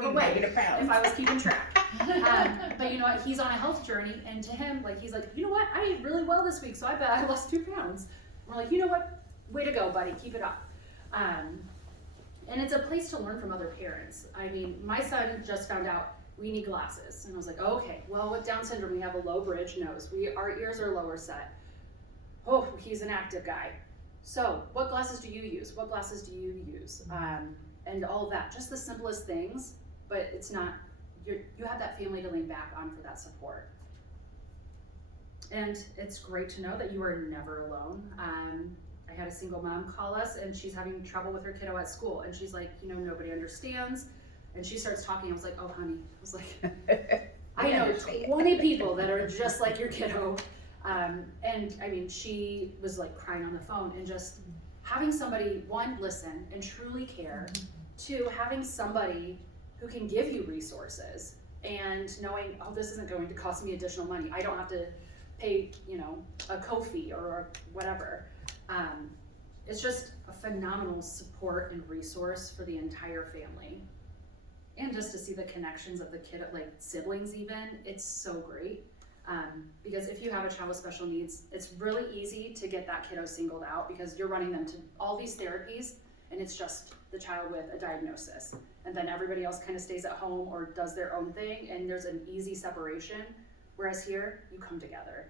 overweight if I was keeping track. But you know what, he's on a health journey, and to him, like, he's like, you know what, I ate really well this week, so I bet I lost 2 pounds. We're like, you know what, way to go, buddy, keep it up. And it's a place to learn from other parents. I mean, my son just found out we need glasses, and I was like, oh, okay, well, with Down syndrome, we have a low bridge nose. Our ears are lower set. Oh, he's an active guy. So what glasses do you use? What glasses do you use? And all of that, just the simplest things, but it's not, you have that family to lean back on for that support. And it's great to know that you are never alone. I had a single mom call us, and she's having trouble with her kiddo at school, and she's like, you know, nobody understands. And she starts talking, I was like, oh honey, I was like, I know 20 people that are just like your kiddo. And I mean, she was like crying on the phone, and just having somebody, one, listen and truly care, two, having somebody who can give you resources, and knowing, oh, this isn't going to cost me additional money. I don't have to pay, you know, a co-fee or whatever. It's just a phenomenal support and resource for the entire family. And just to see the connections of the kid, like siblings even, it's so great. Because if you have a child with special needs, it's really easy to get that kiddo singled out, because you're running them to all these therapies, and it's just the child with a diagnosis. And then everybody else kind of stays at home or does their own thing, and there's an easy separation. Whereas here, you come together.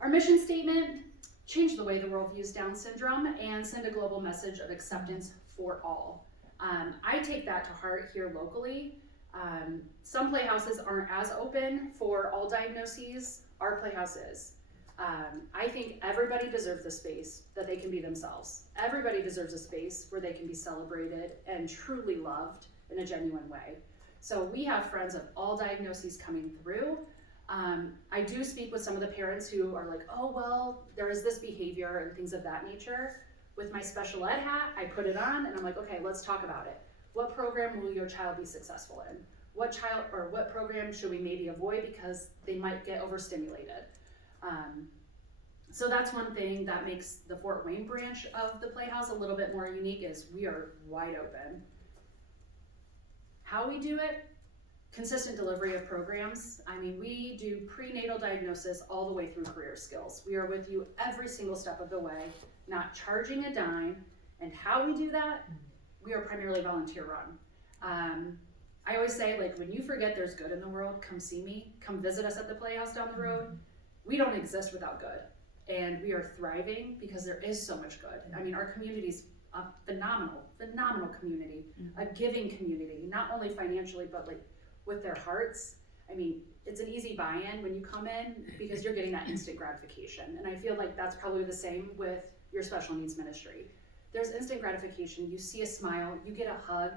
Our mission statement: change the way the world views Down syndrome and send a global message of acceptance for all. I take that to heart here locally. Some playhouses aren't as open for all diagnoses. Our playhouse is. I think everybody deserves the space that they can be themselves. Everybody deserves a space where they can be celebrated and truly loved in a genuine way. So we have friends of all diagnoses coming through. I do speak with some of the parents who are like, oh, well, there is this behavior and things of that nature. With my special ed hat, I put it on, and I'm like, okay, let's talk about it. What program will your child be successful in? What program should we maybe avoid because they might get overstimulated? So that's one thing that makes the Fort Wayne branch of the Playhouse a little bit more unique, is we are wide open. How we do it? Consistent delivery of programs. I mean, we do prenatal diagnosis all the way through career skills. We are with you every single step of the way, not charging a dime. And how we do that? We are primarily volunteer run. I always say, like, when you forget there's good in the world, come see me, come visit us at the Playhouse down the road. We don't exist without good, and we are thriving because there is so much good. I mean, our community's a phenomenal community, a giving community, not only financially, but like with their hearts. I mean, it's an easy buy-in when you come in because you're getting that instant gratification. And I feel like that's probably the same with your special needs ministry. There's instant gratification. You see a smile, you get a hug,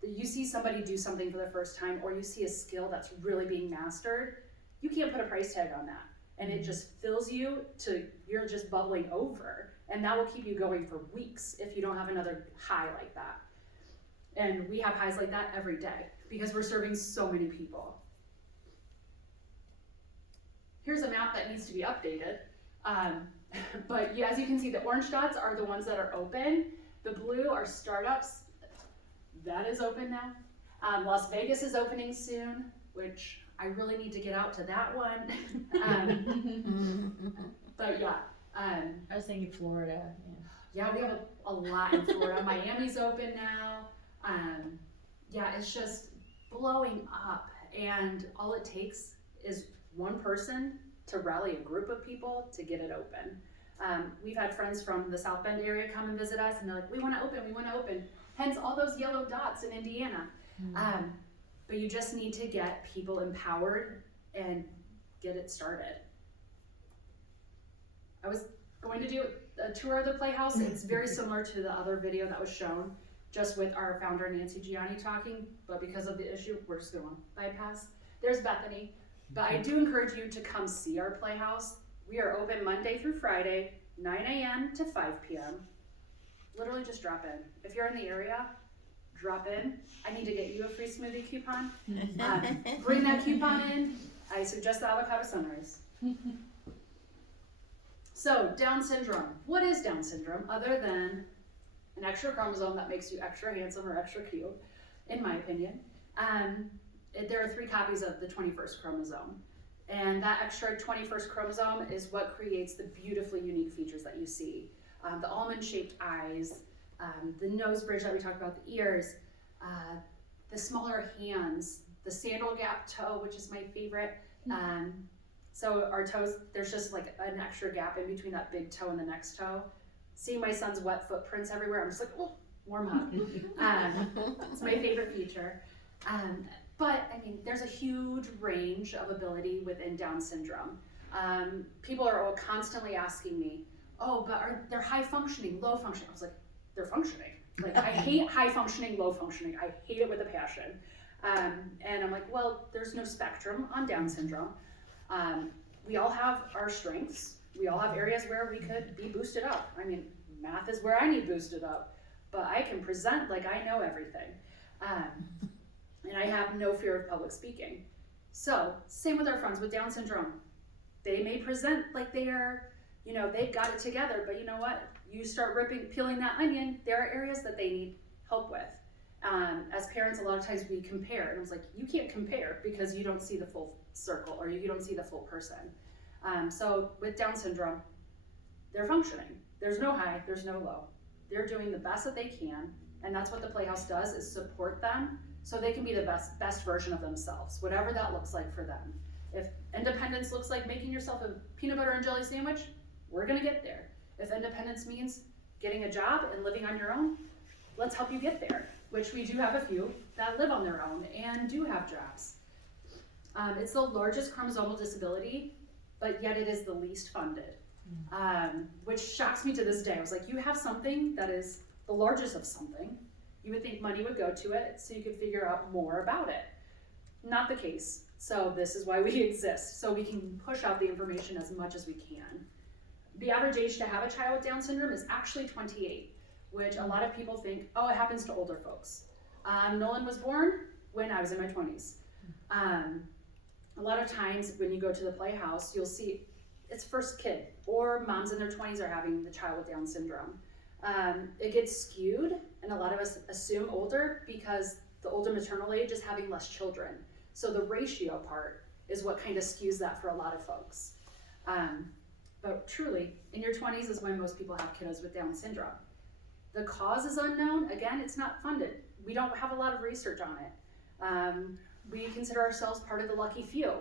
you see somebody do something for the first time, or you see a skill that's really being mastered. You can't put a price tag on that. And it just fills you to, you're just bubbling over. And that will keep you going for weeks if you don't have another high like that. And we have highs like that every day because we're serving so many people. Here's a map that needs to be updated. But yeah, as you can see, the orange dots are the ones that are open. The blue are startups. That is open now. Las Vegas is opening soon, which I really need to get out to that one. But yeah. I was thinking Florida. Yeah, we have a lot in Florida. Miami's open now. Yeah, it's just blowing up. And all it takes is one person to rally a group of people to get it open. We've had friends from the South Bend area come and visit us, and they're like, we want to open. Hence all those yellow dots in Indiana. But you just need to get people empowered and get it started. I was going to do a tour of the Playhouse. It's very similar to the other video that was shown, just with our founder Nancy Gianni talking, but because of the issue, we're just going to bypass. There's Bethany. But I do encourage you to come see our Playhouse. We are open Monday through Friday, 9 a.m. to 5 p.m. Literally just drop in. If you're in the area, drop in. I need to get you a free smoothie coupon. Bring that coupon in. I suggest the avocado sunrise. So, Down syndrome. What is Down syndrome other than an extra chromosome that makes you extra handsome or extra cute? in my opinion. There are 3 copies of the 21st chromosome. And that extra 21st chromosome is what creates the beautifully unique features that you see. The almond-shaped eyes, the nose bridge that we talked about, the ears, the smaller hands, the sandal gap toe, which is my favorite. So our toes, there's just like an extra gap in between that big toe and the next toe. Seeing my son's wet footprints everywhere, I'm just like, oh, warm hug. It's my favorite feature. But I mean, there's a huge range of ability within Down syndrome. People are all constantly asking me, oh, but they're high functioning, low functioning? I was like, they're functioning. Like, I hate high functioning, low functioning. I hate it with a passion. And I'm like, well, there's no spectrum on Down syndrome. We all have our strengths. We all have areas where we could be boosted up. I mean, math is where I need boosted up, but I can present like I know everything. And I have no fear of public speaking. So, same with our friends with Down syndrome. They may present like they are, you know, they've got it together, but you know what? You start peeling that onion, there are areas that they need help with. As parents, a lot of times we compare, and I was like, you can't compare because you don't see the full circle or you don't see the full person. So with Down syndrome, they're functioning. There's no high, there's no low. They're doing the best that they can, and that's what the Playhouse does, is support them so they can be the best version of themselves, whatever that looks like for them. If independence looks like making yourself a peanut butter and jelly sandwich, we're gonna get there. If independence means getting a job and living on your own, let's help you get there, which we do have a few that live on their own and do have jobs. It's the largest chromosomal disability, but yet it is the least funded, which shocks me to this day. I was like, you have something that is the largest of something. You would think money would go to it so you could figure out more about it. Not the case. So this is why we exist, so we can push out the information as much as we can. The average age to have a child with Down syndrome is actually 28, which a lot of people think, oh, it happens to older folks. Nolan was born when I was in my 20s. A lot of times when you go to the Playhouse, you'll see it's first kid, or moms in their 20s are having the child with Down syndrome. It gets skewed, and a lot of us assume older because the older maternal age is having less children. So the ratio part is what kind of skews that for a lot of folks. But truly, in your 20s is when most people have kiddos with Down syndrome. The cause is unknown. Again, it's not funded. We don't have a lot of research on it. We consider ourselves part of the lucky few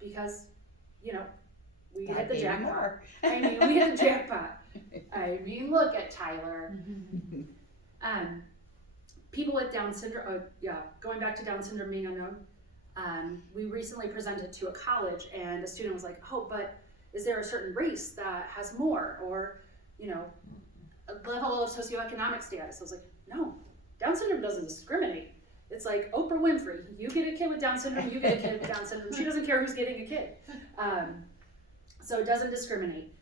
because, you know, we hit the jackpot. I mean, we hit the jackpot. I mean, look at Tyler. People with Down syndrome, going back to Down syndrome being unknown, we recently presented to a college and a student was like, oh, but is there a certain race that has more, or, you know, a level of socioeconomic status? I was like, no, Down syndrome doesn't discriminate. It's like Oprah Winfrey, you get a kid with Down syndrome, you get a kid with Down syndrome. She doesn't care who's getting a kid. So it doesn't discriminate.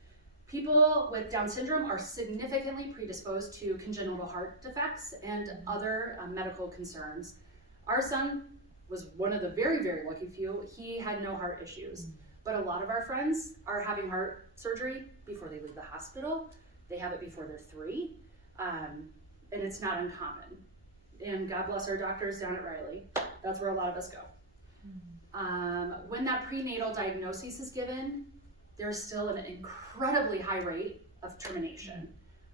People with Down syndrome are significantly predisposed to congenital heart defects and other medical concerns. Our son was one of the very, very lucky few. He had no heart issues. But a lot of our friends are having heart surgery before they leave the hospital. They have it before they're 3, and it's not uncommon. And God bless our doctors down at Riley. That's where a lot of us go. When that prenatal diagnosis is given, there's still an incredibly high rate of termination.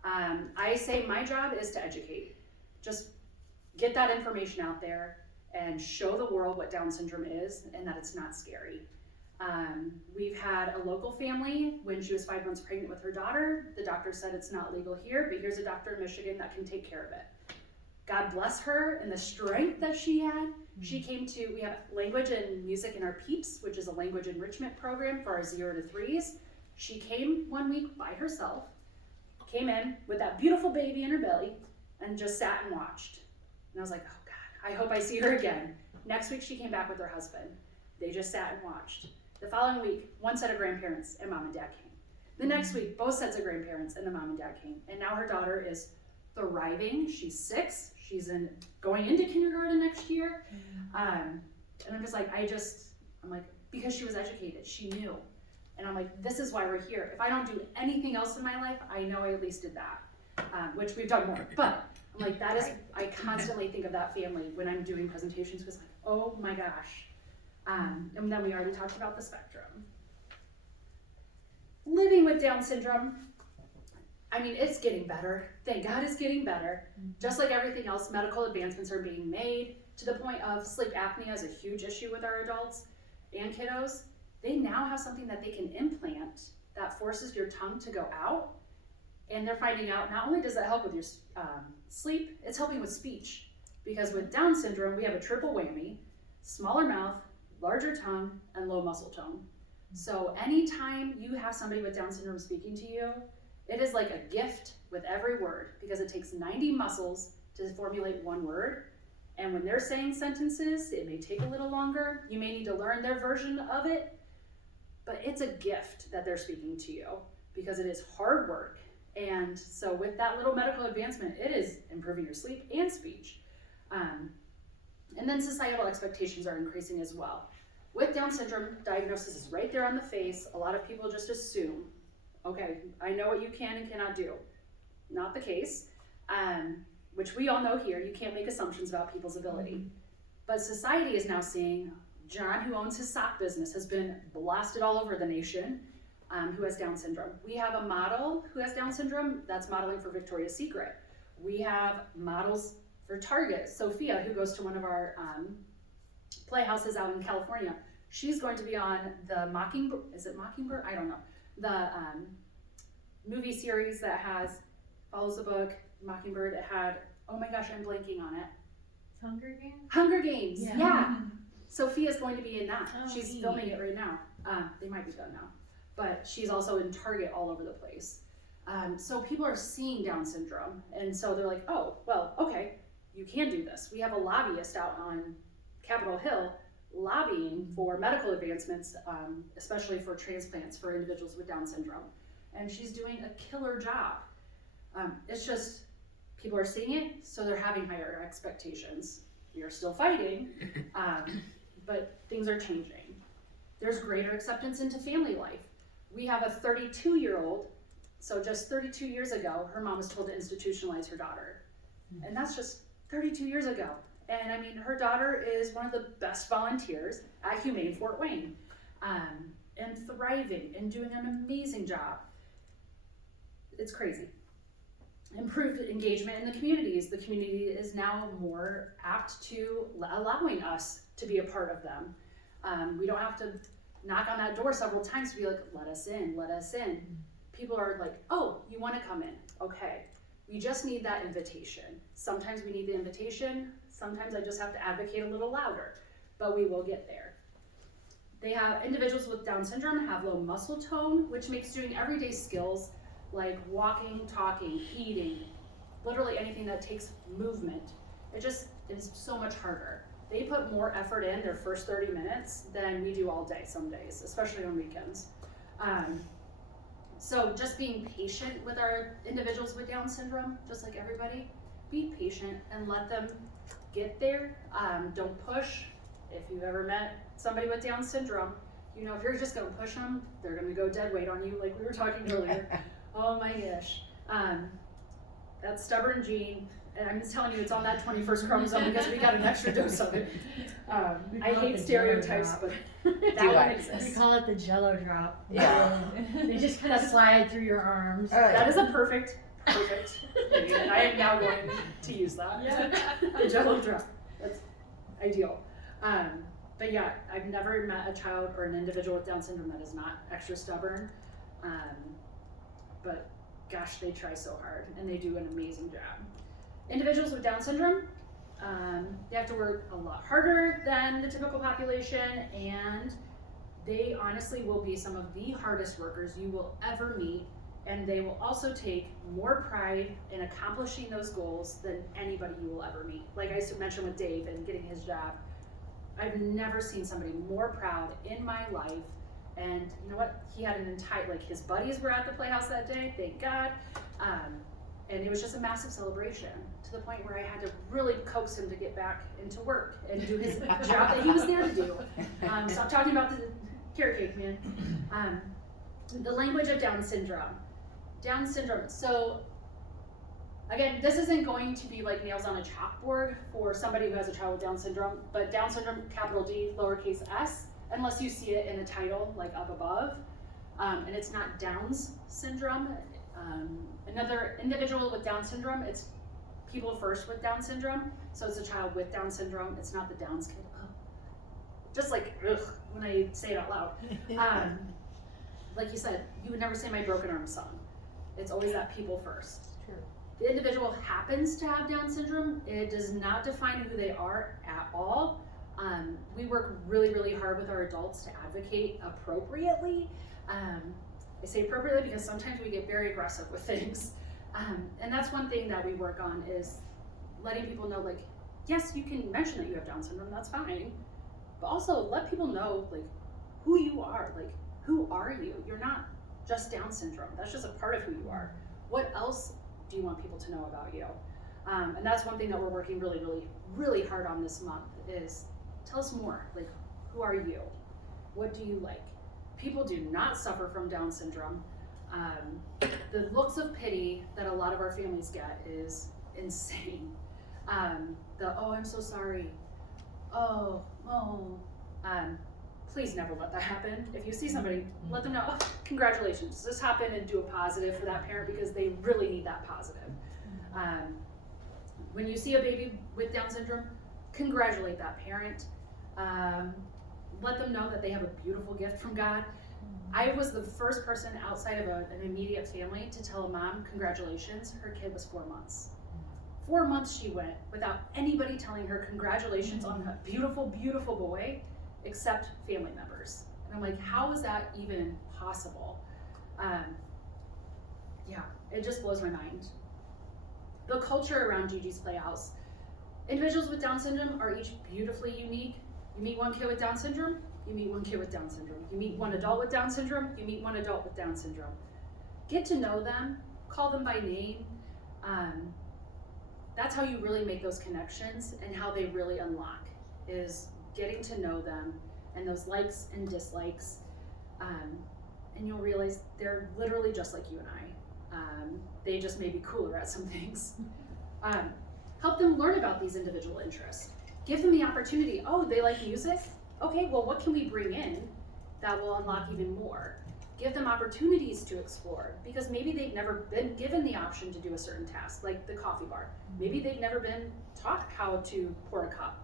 I say my job is to educate. Just get that information out there and show the world what Down syndrome is and that it's not scary. We've had a local family, when she was 5 months pregnant with her daughter, the doctor said it's not legal here, but here's a doctor in Michigan that can take care of it. God bless her and the strength that she had. She came to, we have language and music in our PEEPS, which is a language enrichment program for our 0 to 3s. She came 1 week by herself, came in with that beautiful baby in her belly, and just sat and watched. And I was like, oh God, I hope I see her again. Next week she came back with her husband. They just sat and watched. The following week, one set of grandparents and mom and dad came. The next week, both sets of grandparents and the mom and dad came. And now her daughter is thriving. She's 6. She's going into kindergarten next year. And I'm just like, I'm like, because she was educated, she knew. And I'm like, this is why we're here. If I don't do anything else in my life, I know I at least did that. which we've done more, but I'm like, that is, I constantly think of that family when I'm doing presentations, because like, oh my gosh. And then we already talked about the spectrum. Living with Down syndrome, I mean, it's getting better. Thank God it's getting better. Just like everything else, medical advancements are being made to the point of sleep apnea is a huge issue with our adults and kiddos. They now have something that they can implant that forces your tongue to go out. And they're finding out not only does that help with your sleep, it's helping with speech. Because with Down syndrome, we have a triple whammy: smaller mouth, larger tongue, and low muscle tone. So anytime you have somebody with Down syndrome speaking to you, it is like a gift with every word, because it takes 90 muscles to formulate one word. And when they're saying sentences, it may take a little longer. You may need to learn their version of it, but it's a gift that they're speaking to you, because it is hard work. And so with that little medical advancement, it is improving your sleep and speech. And then societal expectations are increasing as well. With Down syndrome, diagnosis is right there on the face. A lot of people just assume, okay, I know what you can and cannot do. Not the case, which we all know here, you can't make assumptions about people's ability. But society is now seeing John, who owns his sock business, has been blasted all over the nation, who has Down syndrome. We have a model who has Down syndrome that's modeling for Victoria's Secret. We have models for Target. Sophia, who goes to one of our Playhouses out in California, she's going to be on the Mockingbird, is it Mockingbird? I don't know. The movie series that follows the book, Mockingbird. It had, oh my gosh, I'm blanking on it. Hunger Games? Hunger Games, yeah. Sophia's going to be in that. She's filming it right now. They might be done now. But she's also in Target all over the place. So people are seeing Down syndrome, and so they're like, oh, well, okay, you can do this. We have a lobbyist out on Capitol Hill lobbying for medical advancements, especially for transplants for individuals with Down syndrome. And she's doing a killer job. It's just, people are seeing it, so they're having higher expectations. We are still fighting, but things are changing. There's greater acceptance into family life. We have a 32-year-old, so just 32 years ago, her mom was told to institutionalize her daughter. And that's just 32 years ago. And I mean, her daughter is one of the best volunteers at Humane Fort Wayne, and thriving and doing an amazing job. It's crazy. Improved engagement in the communities. The community is now more apt to allowing us to be a part of them. We don't have to knock on that door several times to be like, let us in, let us in. People are like, oh, you want to come in? Okay. We just need that invitation. Sometimes we need the invitation. Sometimes I just have to advocate a little louder, but we will get there. They have, individuals with Down syndrome have low muscle tone, which makes doing everyday skills like walking, talking, eating, literally anything that takes movement, it just is so much harder. They put more effort in their first 30 minutes than we do all day some days, especially on weekends. So just being patient with our individuals with Down syndrome, just like everybody, be patient and let them get there. Don't push. If you've ever met somebody with Down syndrome, you know, if you're just gonna push them, they're gonna go dead weight on you like we were talking earlier. Oh my gosh. That stubborn gene, and I'm just telling you, it's on that 21st chromosome because we got an extra dose of it. I hate stereotypes, but that one exists. We call it the Jello drop. Yeah. They just kind of slide through your arms. That is a perfect thing, and I am now going to use that. Yeah. The Jello drop. That's ideal. But yeah, I've never met a child or an individual with Down syndrome that is not extra stubborn. But gosh, they try so hard and they do an amazing job. Individuals with Down syndrome, they have to work a lot harder than the typical population, and they honestly will be some of the hardest workers you will ever meet, and they will also take more pride in accomplishing those goals than anybody you will ever meet. Like I mentioned with Dave and getting his job, I've never seen somebody more proud in my life. And you know what? He had an entire, like his buddies were at the Playhouse that day, thank God. And it was just a massive celebration to the point where I had to really coax him to get back into work and do his job that he was there to do. Stop talking about the carrot cake, man. The language of Down syndrome. Down syndrome, so Again, this isn't going to be like nails on a chalkboard for somebody who has a child with Down syndrome, but Down syndrome, capital D, lowercase s, unless you see it in a title like up above. And it's not Down's syndrome. Another individual with Down syndrome, it's people first with Down syndrome. So it's a child with Down syndrome. It's not the Down's kid. Oh. Just like, ugh, when I say it out loud. Like you said, you would never say my broken arm son. It's always that people first. True. The individual happens to have Down syndrome. It does not define who they are at all. We work really, really hard with our adults to advocate appropriately. I say appropriately because sometimes we get very aggressive with things. And that's one thing that we work on is letting people know, like, yes, you can mention that you have Down syndrome, that's fine. But also let people know, like, who you are. Like, who are you? You're not just Down syndrome. That's just a part of who you are. What else do you want people to know about you? And that's one thing that we're working really, really, really hard on this month is tell us more. Like, who are you? What do you like? People do not suffer from Down syndrome. The looks of pity that a lot of our families get is insane. Oh, I'm so sorry. Oh. Please never let that happen. If you see somebody, let them know, oh, congratulations. Just hop in and do a positive for that parent because they really need that positive. When you see a baby with Down syndrome, congratulate that parent. Let them know that they have a beautiful gift from God. I was the first person outside of an immediate family to tell a mom, congratulations, her kid was 4 months. 4 months she went without anybody telling her congratulations on a beautiful, beautiful boy, except family members. And I'm like, how is that even possible? Yeah, it just blows my mind. The culture around Gigi's Playhouse. Individuals with Down syndrome are each beautifully unique. You meet one kid with Down syndrome, you meet one kid with Down syndrome. You meet one adult with Down syndrome, you meet one adult with Down syndrome. Get to know them, call them by name. That's how you really make those connections and how they really unlock, is getting to know them and those likes and dislikes. And you'll realize they're literally just like you and I. They just may be cooler at some things. Help them learn about these individual interests. Give them the opportunity. Oh, they like music? Okay, well, what can we bring in that will unlock even more? Give them opportunities to explore, because maybe they've never been given the option to do a certain task, like the coffee bar. Maybe they've never been taught how to pour a cup.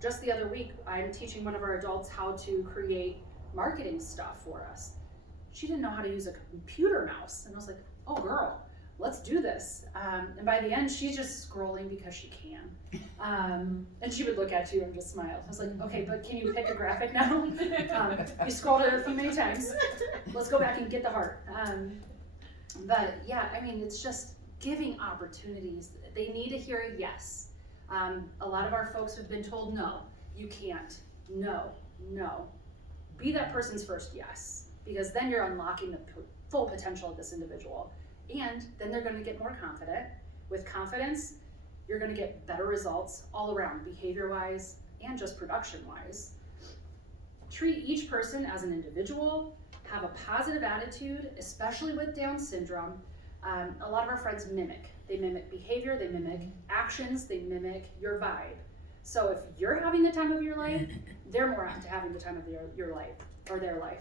Just the other week, I'm teaching one of our adults how to create marketing stuff for us. She didn't know how to use a computer mouse, and I was like, oh girl, let's do this. And by the end, she's just scrolling because she can. And she would look at you and just smile. I was like, okay, but can you pick a graphic now? You scrolled it a few many times. Let's go back and get the heart. But yeah, I mean, it's just giving opportunities. They need to hear a yes. A lot of our folks have been told, no, you can't. No. Be that person's first yes, because then you're unlocking the full potential of this individual. And then they're going to get more confident. With confidence, you're going to get better results all around, behavior-wise and just production-wise. Treat each person as an individual. Have a positive attitude, especially with Down syndrome. A lot of our friends mimic. They mimic behavior, they mimic actions, they mimic your vibe. So if you're having the time of your life, they're more apt to having the time of your life or their life.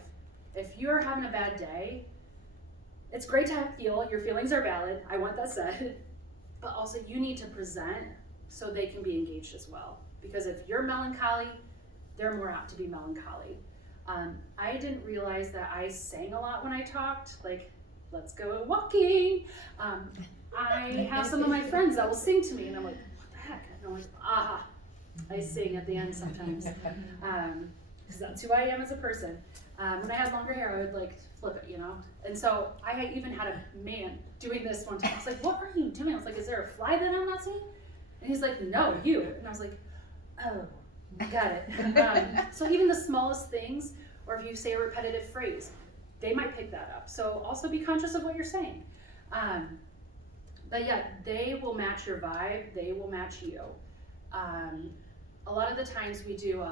If you're having a bad day, it's great to feel, your feelings are valid, I want that said, but also you need to present so they can be engaged as well. Because if you're melancholy, they're more apt to be melancholy. I didn't realize that I sang a lot when I talked, like, let's go walking. I have some of my friends that will sing to me and I'm like, what the heck? And I'm like, aha, I sing at the end sometimes. Because that's who I am as a person. When I had longer hair, I would like flip it, you know? And so I even had a man doing this one time. I was like, what are you doing? I was like, is there a fly that I'm not seeing? And he's like, no, you. And I was like, oh, got it. So even the smallest things, or if you say a repetitive phrase, they might pick that up. So also be conscious of what you're saying. But yeah, they will match your vibe. They will match you. A lot of the times we do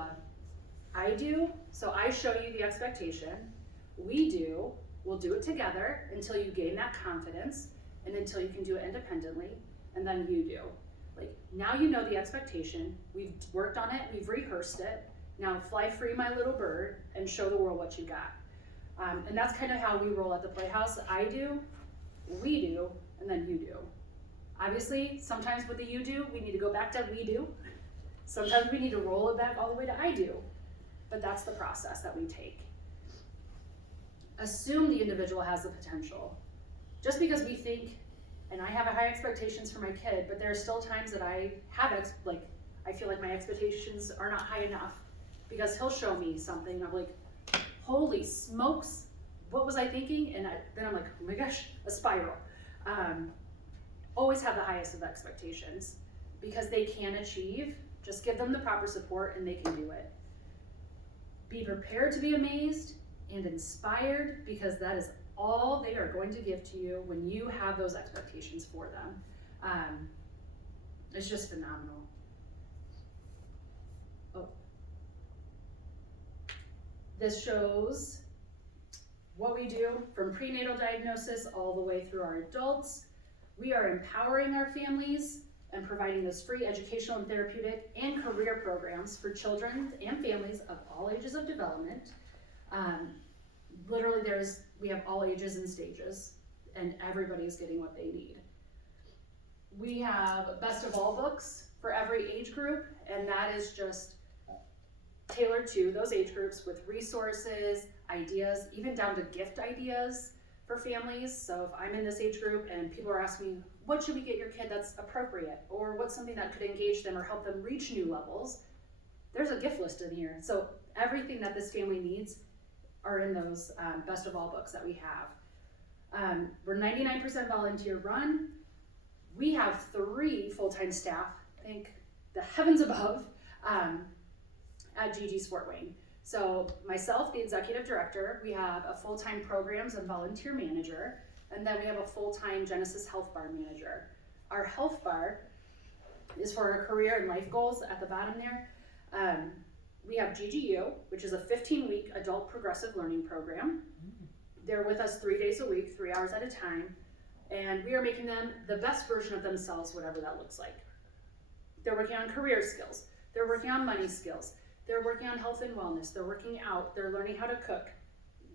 I do, so I show you the expectation. We do, we'll do it together until you gain that confidence. and until you can do it independently, and then you do. Like, now you know the expectation, we've worked on it, we've rehearsed it, now fly free, my little bird, and show the world what you got. And that's kind of how we roll at the Playhouse. I do, we do, and then you do. Obviously, sometimes with the you do, we need to go back to we do. Sometimes we need to roll it back all the way to I do. But that's the process that we take. Assume the individual has the potential. Just because we think, and I have high expectations for my kid, but there are still times that I have, I feel like my expectations are not high enough, because he'll show me something, I'm like, holy smokes, what was I thinking? And then I'm like, oh my gosh, a spiral. Always have the highest of expectations, because they can achieve. Just give them the proper support and they can do it. Be prepared to be amazed and inspired, because that is all they are going to give to you when you have those expectations for them. It's just phenomenal. Oh. This shows what we do from prenatal diagnosis all the way through our adults. We are empowering our families and providing those free educational and therapeutic and career programs for children and families of all ages of development. Literally we have all ages and stages, and everybody's getting what they need. We have best of all books for every age group, and that is just tailored to those age groups with resources, ideas, even down to gift ideas for families. So if I'm in this age group and people are asking me, what should we get your kid that's appropriate? Or what's something that could engage them or help them reach new levels? There's a gift list in here. So everything that this family needs are in those best of all books that we have. We're 99% volunteer run. We have 3 full-time staff, thank the heavens above, at Gigi's Fort Wayne. So myself, the executive director, we have a full-time programs and volunteer manager, and then we have a full-time Genesis Health Bar manager. Our health bar is for our career and life goals at the bottom there. We have GGU, which is a 15-week adult progressive learning program. They're with us 3 days a week, 3 hours at a time, and we are making them the best version of themselves, whatever that looks like. They're working on career skills. They're working on money skills. They're working on health and wellness. They're working out. They're learning how to cook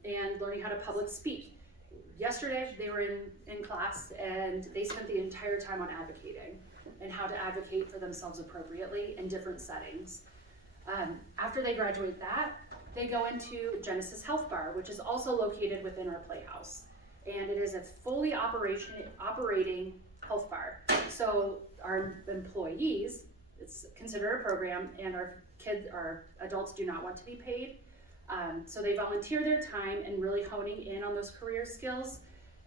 and learning how to public speak. Yesterday, they were in class, and they spent the entire time on advocating and how to advocate for themselves appropriately in different settings. After they graduate that, they go into Genesis Health Bar, which is also located within our Playhouse. And it is a fully operating health bar. So our employees, it's considered a program, and our adults do not want to be paid. So they volunteer their time and really honing in on those career skills.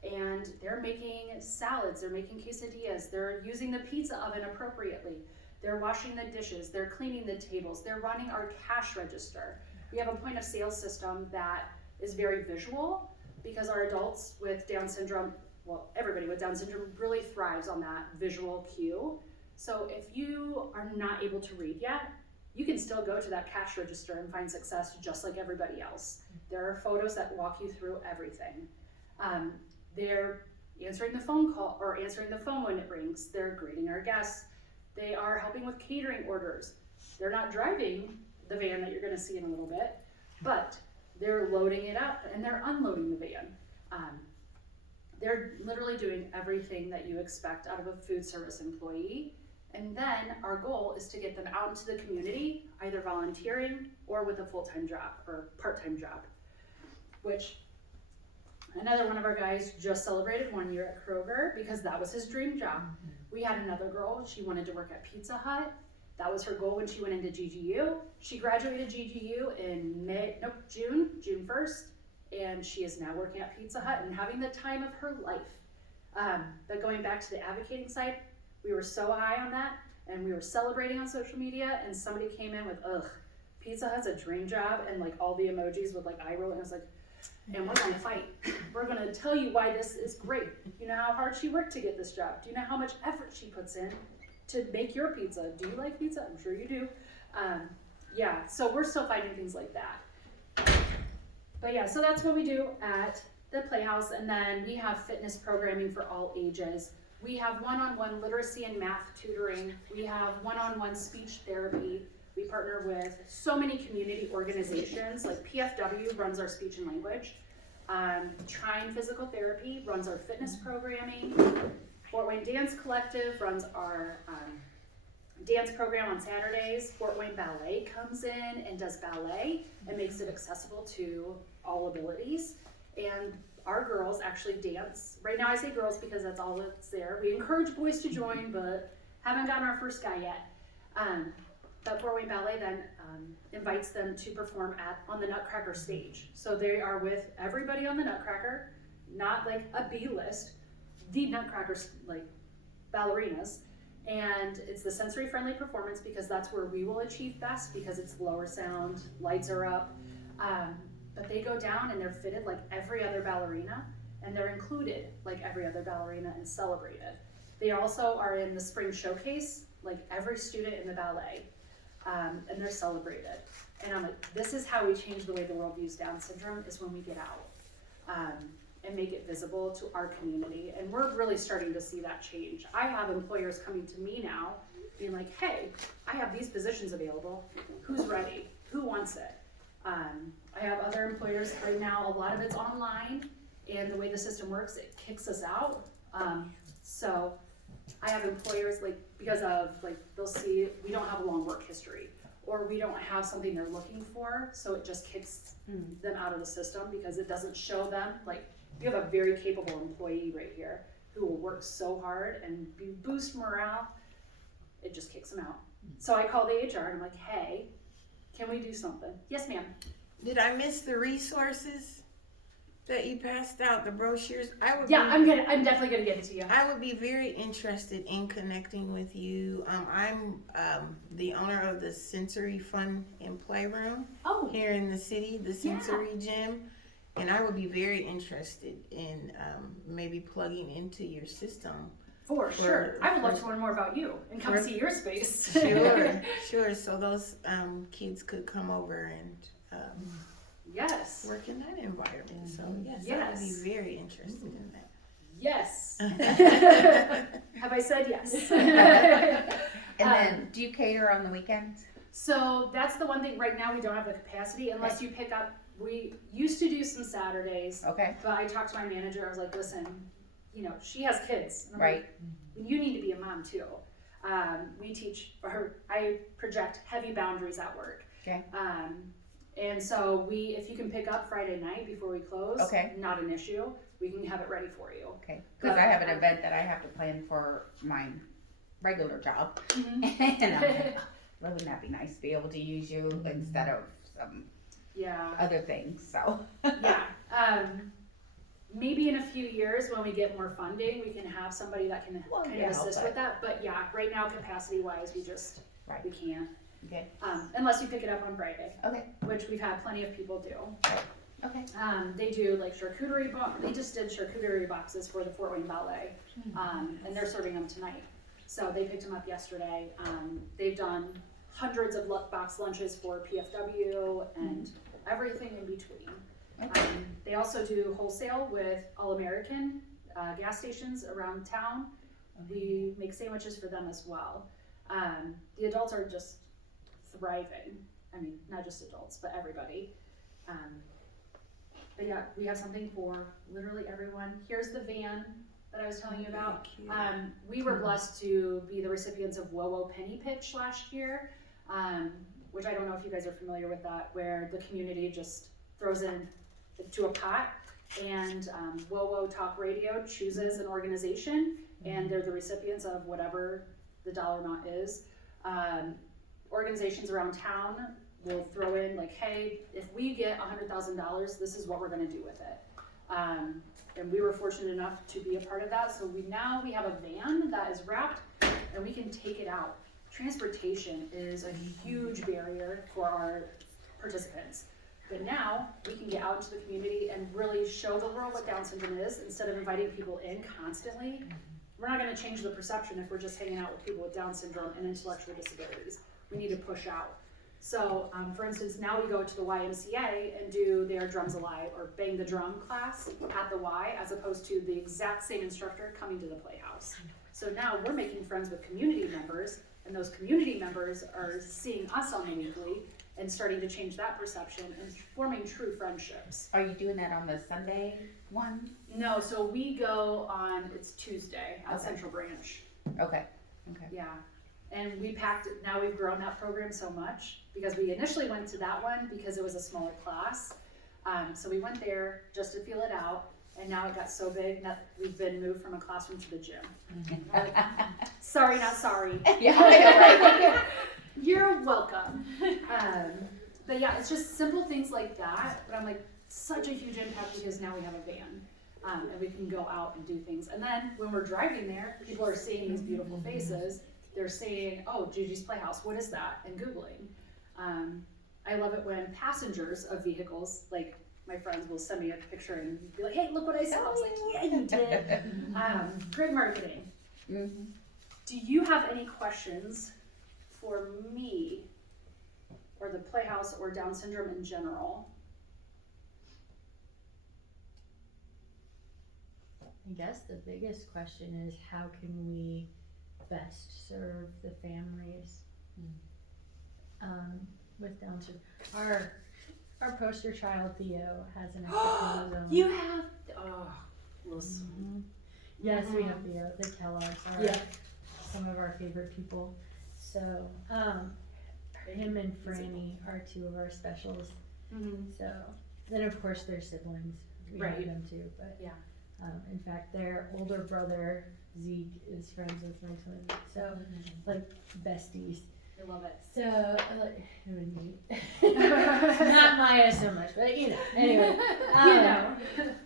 And they're making salads, they're making quesadillas, they're using the pizza oven appropriately. They're washing the dishes, they're cleaning the tables, they're running our cash register. We have a point of sale system that is very visual, because our adults with Down syndrome, well, everybody with Down syndrome really thrives on that visual cue. So if you are not able to read yet, you can still go to that cash register and find success just like everybody else. There are photos that walk you through everything. They're answering the phone call or answering the phone when it rings. They're greeting our guests. They are helping with catering orders. They're not driving the van that you're gonna see in a little bit, but they're loading it up and they're unloading the van. They're literally doing everything that you expect out of a food service employee. And then our goal is to get them out into the community, either volunteering or with a full-time job or part-time job, which another one of our guys just celebrated 1 year at Kroger because that was his dream job. We had another girl, she wanted to work at Pizza Hut. That was her goal when she went into GGU. She graduated GGU in June 1st, and she is now working at Pizza Hut and having the time of her life. But going back to the advocating side, we were so high on that, and we were celebrating on social media, and somebody came in with, Pizza Hut's a dream job, and like all the emojis with like eye roll, and I was like, and we're gonna fight. We're gonna tell you why this is great. You know how hard she worked to get this job? Do you know how much effort she puts in to make your pizza? Do you like pizza? I'm sure you do. Yeah, so we're still finding things like that. But yeah, so that's what we do at the Playhouse, and then we have fitness programming for all ages. We have one-on-one literacy and math tutoring. We have one-on-one speech therapy. We partner with so many community organizations, like PFW runs our speech and language. Trying Physical Therapy runs our fitness programming. Fort Wayne Dance Collective runs our dance program on Saturdays. Fort Wayne Ballet comes in and does ballet and makes it accessible to all abilities. And our girls actually dance. Right now I say girls because that's all that's there. We encourage boys to join, but haven't gotten our first guy yet. But Fort Wayne Ballet then invites them to perform on the Nutcracker stage. So they are with everybody on the Nutcracker, not like a B list, the Nutcracker like ballerinas. And it's the sensory friendly performance because that's where we will achieve best because it's lower sound, lights are up. But they go down and they're fitted like every other ballerina, and they're included like every other ballerina and celebrated. They also are in the spring showcase, like every student in the ballet, and they're celebrated. And I'm like, this is how we change the way the world views Down syndrome, is when we get out and make it visible to our community. And we're really starting to see that change. I have employers coming to me now being like, hey, I have these positions available. Who's ready? Who wants it? I have other employers right now, a lot of it's online, and the way the system works, it kicks us out. So I have employers like, because of like, they'll see we don't have a long work history, or we don't have something they're looking for, so it just kicks them out of the system because it doesn't show them, like, you have a very capable employee right here who will work so hard and boost morale, it just kicks them out. So I call the HR and I'm like, hey, can we do something? Yes, ma'am. Did I miss the resources that you passed out, the brochures? I'm definitely gonna get it to you. I would be very interested in connecting with you. I'm the owner of the Sensory Fun and Playroom here in the city, the Sensory Gym, and I would be very interested in maybe plugging into your system. For sure. I would love to learn more about you and come see your space. Sure. So those kids could come over and yes, work in that environment. So yes, I would be very interested in that. Yes. Have I said yes? And then, do you cater on the weekends? So that's the one thing. Right now, we don't have the capacity unless you pick up. We used to do some Saturdays. Okay. But I talked to my manager. I was like, listen, you know, she has kids. And I'm right. Like, you need to be a mom too. We teach, or I project heavy boundaries at work. Okay. And so if you can pick up Friday night before we close, okay, not an issue. We can have it ready for you. Okay. Because I have an event that I have to plan for my regular job, Mm-hmm. and I'm like, well, wouldn't that be nice to be able to use you instead of some other things? So maybe in a few years when we get more funding, we can have somebody that can kind of assist with that. But right now, capacity wise, we just we can't. Okay. Unless you pick it up on Friday. Okay. Which we've had plenty of people do. Okay. They do like charcuterie they just did charcuterie boxes for the Fort Wayne Ballet, and they're serving them tonight. So they picked them up yesterday. They've done hundreds of box lunches for PFW and everything in between. Okay. They also do wholesale with All American gas stations around town. We make sandwiches for them as well. The adults are just thriving. I mean, not just adults, but everybody. But yeah, we have something for literally everyone. Here's the van that I was telling you about. We were blessed to be the recipients of WOWO Penny Pitch last year, which I don't know if you guys are familiar with that, where the community just throws in to a pot, and WOWO Talk Radio chooses an organization, and they're the recipients of whatever the dollar amount is. Organizations around town will throw in like, hey, if we get $100,000, this is what we're going to do with it. And we were fortunate enough to be a part of that. So we have a van that is wrapped, and we can take it out. Transportation is a huge barrier for our participants. But now we can get out into the community and really show the world what Down syndrome is instead of inviting people in constantly. We're not going to change the perception if we're just hanging out with people with Down syndrome and intellectual disabilities. We need to push out. So, for instance, now we go to the YMCA and do their Drums Alive or Bang the Drum class at the Y, as opposed to the exact same instructor coming to the Playhouse. So now we're making friends with community members, and those community members are seeing us on the weekly and starting to change that perception and forming true friendships. Are you doing that on the Sunday one? No, so we go on, it's Tuesday at Okay. Central Branch. Okay. Yeah. And we packed it, now we've grown that program so much because we initially went to that one because it was a smaller class. So we went there just to feel it out, and now it got so big that we've been moved from a classroom to the gym. Like, sorry, not sorry. Yeah. You're welcome. But yeah, it's just simple things like that. But I'm like, such a huge impact because now we have a van. And we can go out and do things. And then when we're driving there, people are seeing these beautiful faces. They're saying, oh, Gigi's Playhouse, what is that? And Googling. I love it when passengers of vehicles, like my friends will send me a picture and be like, hey, look what I saw. I was like, yeah, you did. Great marketing. Mm-hmm. Do you have any questions for me or the Playhouse or Down syndrome in general? I guess the biggest question is how can we best serve the families with Down syndrome. Our poster child Theo has an extra chromosome. You have, listen. Mm-hmm. Yes, we have Theo. The Kellogg's are some of our favorite people. So him and Franny are two of our specials. Mm-hmm. So then of course their siblings. We Right. have them too, but Yeah. in fact, their older brother Zeke is friends with my twin, so like besties. I love it. So like it would be not Maya so much, but you know. Anyway,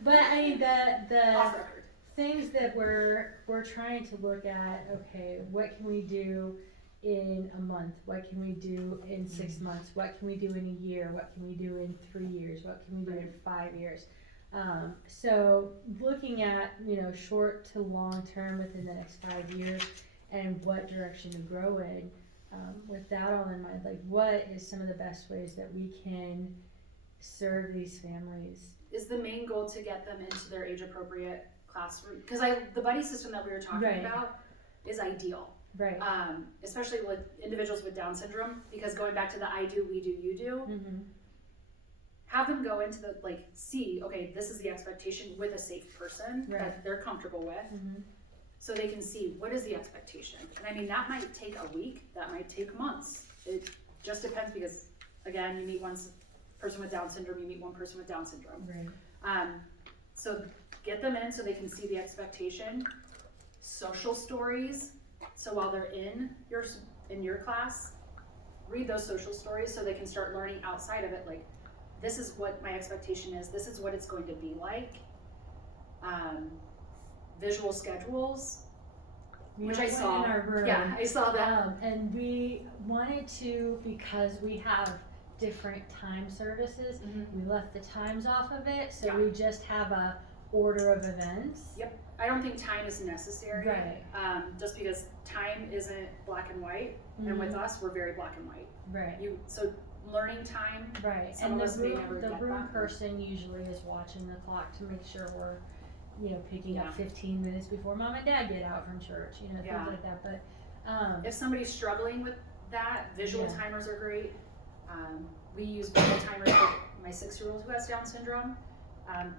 But I mean the Off record. things that we're trying to look at. Okay, what can we do in a month? What can we do in 6 months? What can we do in a year? What can we do in 3 years? What can we do in 5 years? So looking at, short to long term within the next 5 years and what direction to grow in, with that all in mind, like what is some of the best ways that we can serve these families? Is the main goal to get them into their age appropriate classroom? Because the buddy system that we were talking Right. about is ideal. Right. Especially with individuals with Down syndrome, because going back to the I do, we do, you do, Mm-hmm. have them go into the, see, okay, this is the expectation with a safe person Right. that they're comfortable with. Mm-hmm. So they can see what is the expectation. And I mean, that might take a week, that might take months. It just depends because, again, you meet one person with Down syndrome, you meet one person with Down syndrome. Right. So get them in so they can see the expectation. Social stories. So while they're in your class, read those social stories so they can start learning outside of it. Like, this is what my expectation is. This is what it's going to be like. Visual schedules, which I saw. In our room. Yeah, I saw that. And we wanted to, because we have different time services, we left the times off of it, so Yeah. we just have a order of events. Yep. I don't think time is necessary. Right. Just because time isn't black and white, and with us, we're very black and white. Right. So learning time. Right. Some And of us may the never room, get the room that. person usually is watching the clock to make sure we're, picking Yeah. up 15 minutes before mom and dad get out from church, things Yeah. like that. But If somebody's struggling with that, visual Yeah. timers are great. We use visual timers for my 6-year-old who has Down syndrome,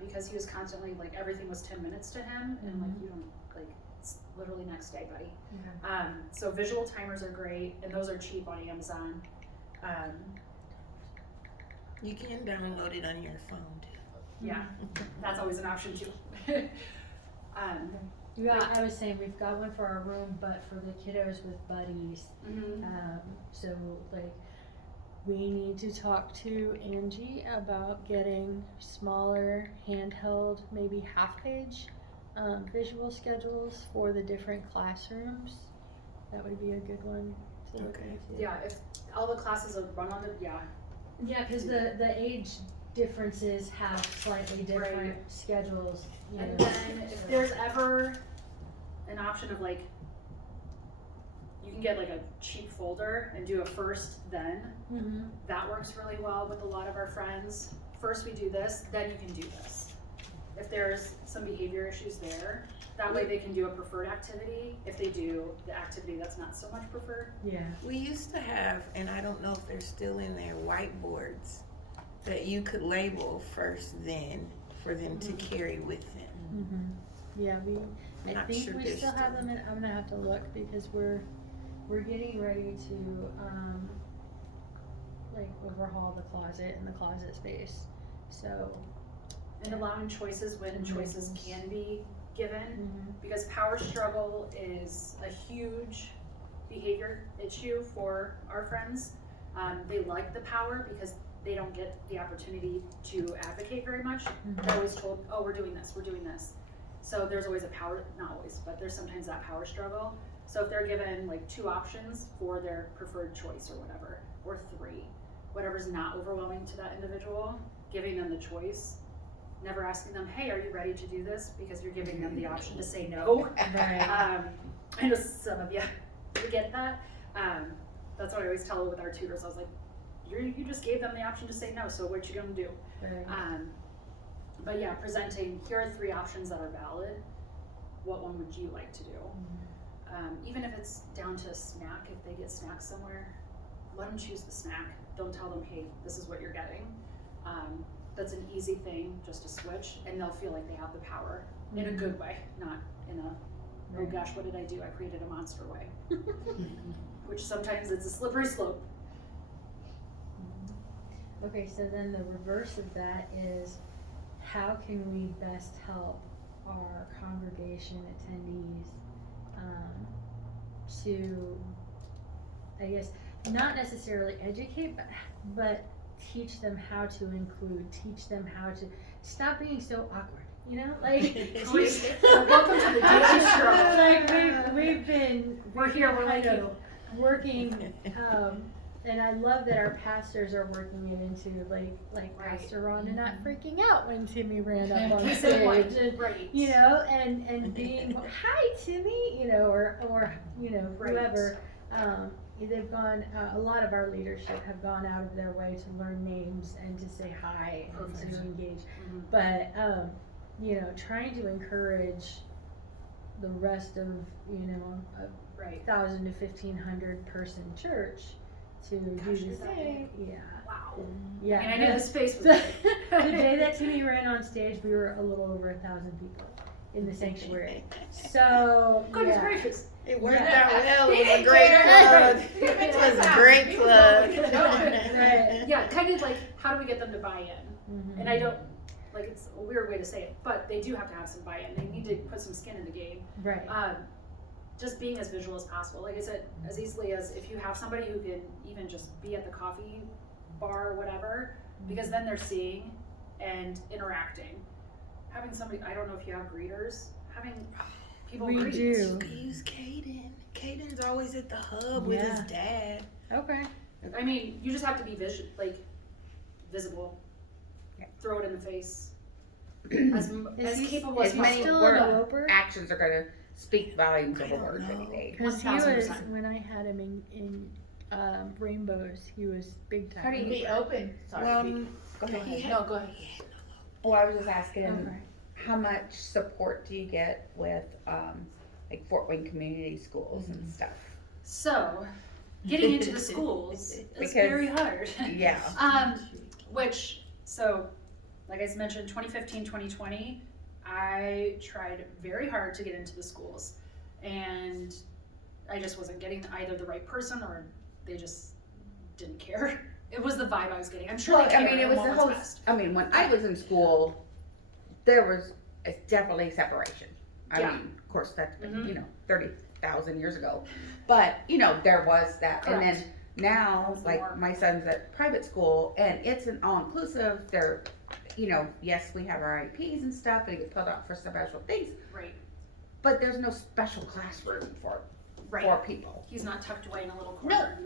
because he was constantly, everything was 10 minutes to him, and you don't, it's literally next day, buddy. Okay. So visual timers are great, and those are cheap on Amazon. You can download it on your phone too. Yeah, that's always an option too. I was saying we've got one for our room, but for the kiddos with buddies. So we need to talk to Angie about getting smaller handheld, maybe half-page visual schedules for the different classrooms. That would be a good one to look Okay. into. Yeah, if all the classes are run on the, Yeah, because the age differences have slightly different Right. schedules. And then if there's ever an option of you can get like a cheap folder and do a first then. That works really well with a lot of our friends. First we do this, then you can do this. If there's some behavior issues there, that way they can do a preferred activity if they do the activity that's not so much preferred. Yeah. We used to have, and I don't know if they're still in there, whiteboards that you could label first then for them to carry with them. Yeah, I Not think sure we they're still have still- them, and I'm gonna have to look because we're getting ready to like overhaul the closet and the closet space. So And allowing choices when choices can be given, because power struggle is a huge behavior issue for our friends. They like the power because they don't get the opportunity to advocate very much. They're always told, oh, we're doing this. So there's always a power, not always, but there's sometimes that power struggle. So if they're given like 2 options for their preferred choice or whatever, or 3, whatever's not overwhelming to that individual, giving them the choice, never asking them, hey, are you ready to do this? Because you're giving them the option to say no. right. I know some of you get that. That's what I always tell with our tutors. I was like, you just gave them the option to say no, so what you gonna do? Right. But yeah, presenting, here are 3 options that are valid. What one would you like to do? Even if it's down to a snack, if they get snacks somewhere, let them choose the snack. Don't tell them, hey, this is what you're getting. That's an easy thing just to switch, and they'll feel like they have the power in a good way, not in a, oh gosh, what did I do? I created a monster way. Which sometimes it's a slippery slope. Okay, so then the reverse of that is, how can we best help our congregation attendees to, I guess, not necessarily educate, but teach them how to include, teach them how to stop being so awkward, you know, like Welcome to the Gigi struggle. like we've been We're here, we're like you. working, and I love that our pastors are working it into like Right. Pastor Ron and not freaking out when Timmy ran up on Keep it stage, light. and, Right. you know, and being hi Timmy, you know, or you know, Right. whoever. They've gone. A lot of our leadership have gone out of their way to learn names and to say hi and Perfect. to engage. But you know, trying to encourage the rest of, you know, a Right. 1,000 to 1,500 person church to Gosh, do the is that same. Yeah. Wow. Yeah. And I know the space was The big. day that Timmy ran on stage, we were a little over 1,000 people in the sanctuary. So Goodness yeah. gracious. It worked Yeah. out well. It He was a didn't great care. plug. He didn't It take was a time. great He was plug. Right. Yeah, kind of like, how do we get them to buy in? Mhm. And I don't, like, it's a weird way to say it, but they do have to have some buy-in. They need to put some skin in the game. Right. Just being as visual as possible. Like I said, as easily as if you have somebody who can even just be at the coffee bar or whatever, because then they're seeing and interacting. Having somebody, I don't know if you have greeters, having people We greet. do. You could use Caden. Caden's always at the hub with his dad. Okay. I mean, you just have to be visible. Yeah. Throw it in the face. Is As he- capable as as many possible. Still an word- eloper? Actions are gonna speak volumes I over don't words know. any day. Because he was, 1000%. when I had him in Rainbows, he was big time. How do you- Be open. Sorry. Well, Go ahead. No, go ahead. Well, I was just asking, Okay. how much support do you get with, like Fort Wayne Community Schools and stuff? So, getting into the schools is Because- very hard. Yeah. So, like I mentioned, 2015, 2020, I tried very hard to get into the schools, and I just wasn't getting either the right person or they just didn't care. It was the vibe I was getting. I'm sure Well, they I care mean, it and was want the what's whole, best. I mean, when I was in school, there was definitely separation. I Yeah. mean, of course, that's been, Mhm. you know, 30,000 years ago. But, you know, there was that. And Correct. then now, That's the like, norm. my son's at private school, and it's an all-inclusive. They're, you know, yes, we have our IEPs and stuff, and it gets pulled out for special things, Right, but there's no special classroom for right. people. He's not tucked away in a little corner.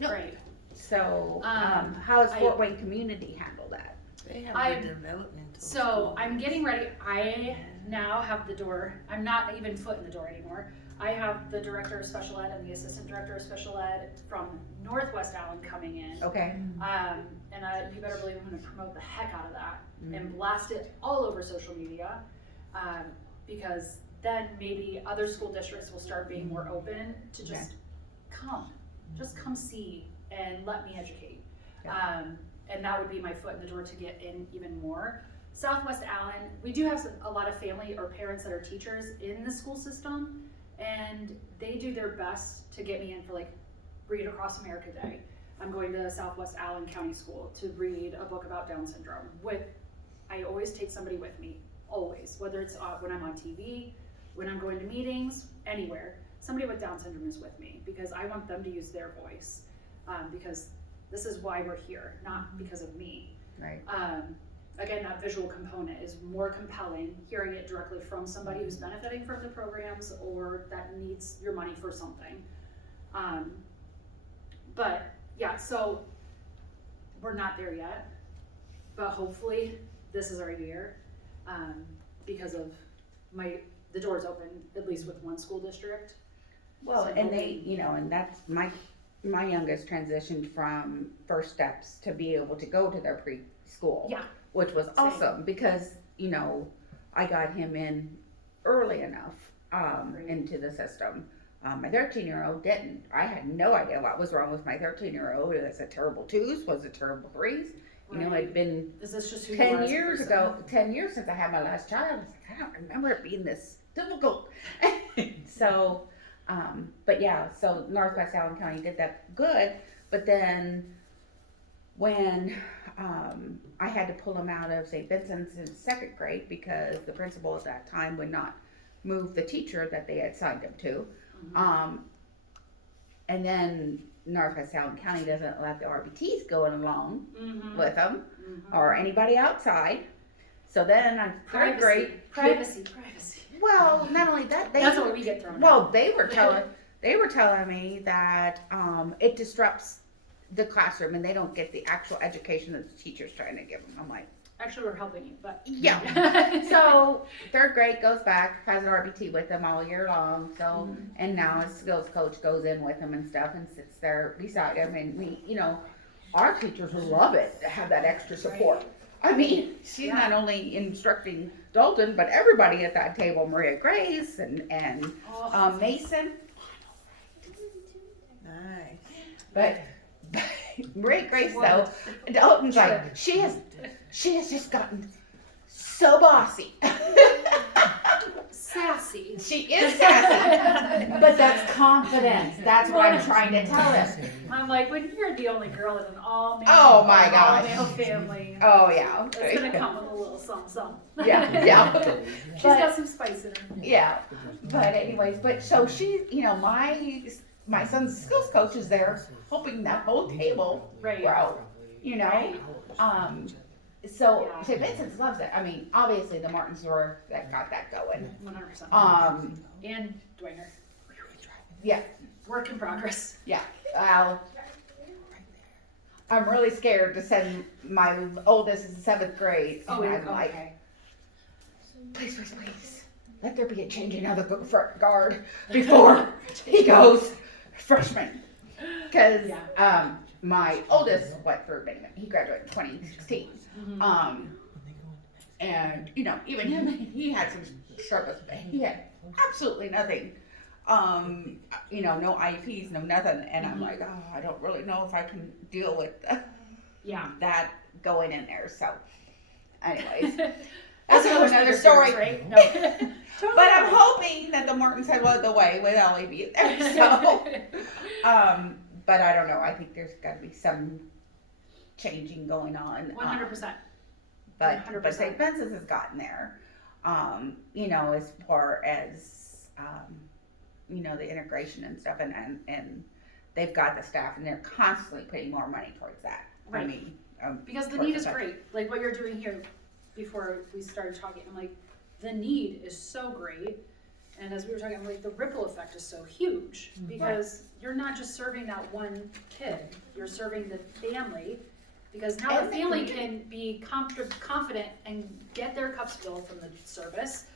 No. Right. So, Um, how does I- Fort Wayne community handle that? They have I'm- the developmental. So I'm getting ready. I now have the door. I'm not even foot in the door anymore. I have the director of special ed and the assistant director of special ed from Northwest Allen coming in. Okay. And you better believe I'm gonna promote the heck out of that and blast it all over social media. Because then maybe other school districts will start being more open to just come see and let me educate. And that would be my foot in the door to get in even more. Southwest Allen, we do have a lot of family or parents that are teachers in the school system, and they do their best to get me in for like Read Across America Day. I'm going to Southwest Allen County School to read a book about Down syndrome. I always take somebody with me, always, whether it's when I'm on TV, when I'm going to meetings, anywhere. Somebody with Down syndrome is with me because I want them to use their voice, because this is why we're here, not because of me. Right. Again, that visual component is more compelling, hearing it directly from somebody who's benefiting from the programs or that needs your money for something. But yeah, so we're not there yet, but hopefully this is our year, because of the door's open, at least with one school district. Well, So and they, and that's my youngest transitioned from First Steps to be able to go to their preschool. Yeah. Which was awesome because, I got him in early enough, into the system. My 13-year-old didn't. I had no idea what was wrong with my 13-year-old. Was it terrible 2s? Was it terrible 3s? It'd been Is this just who 10 years ago, 10 years since I had my last child. I was like, I don't remember it being this difficult. So, but yeah, so Northwest Allen County did that good. But then when I had to pull him out of St. Vincent's in 2nd grade because the principal at that time would not move the teacher that they had signed him to. And then Northwest Allen County doesn't let the RBTs go along with them or anybody outside. So then on 3rd grade, privacy. well, not only that, That's what we get thrown well, out. they were telling me that it disrupts the classroom and they don't get the actual education that the teacher's trying to give them. I'm like, Actually, we're helping you, but yeah. So 3rd grade goes back, has an RBT with them all year long. So and now his skills coach goes in with him and stuff and sits there beside him. And we, our teachers love it to have that extra support. I mean, she's not only instructing Dalton, but everybody at that table, Maria Grace and Mason. Nice. But Maria Grace though, Dalton's like, she has just gotten so bossy. sassy. She is sassy, but that's confidence. That's what I'm trying to tell him. I'm like, when you're the only girl in an all-male, Oh my gosh. all-male family, Oh yeah. it's gonna come with a little something. Yeah. She's But- got some spice in her. Yeah. But anyways, so she, my son's skills coach is there helping that whole table Right. grow. Right. So Yeah. St. Vincent's loves it. I mean, obviously the Martins were that got that going. 100%. And Dwayner. Yeah. Work in progress. Yeah. Well, I'm really scared to send my oldest in 7th grade. Oh, and I'm like, okay. please, let there be a changing of the front guard before he goes freshman. Because my oldest went through many. He graduated in 2016. And even him, he had some struggles. But he had absolutely nothing. No IEPs, no nothing. And I'm like, I don't really know if I can deal with that going in there. So, anyways, that's another story. Right? No. But I'm hoping that the Martins have led the way with Ellie being there. So, but I don't know. I think there's got to be some changing going on. 100%. But 100%. St. Vincent's has gotten there. As far as the integration and stuff, and they've got the staff, and they're constantly putting more money towards that. Right. I mean, Because the need is great. Like what you're doing here before we started talking, I'm like, the need is so great. And as we were talking, I'm like, the ripple effect is so huge because you're not just serving that one kid, you're serving the family. Because now And the the family can be confident and get their cups filled from the service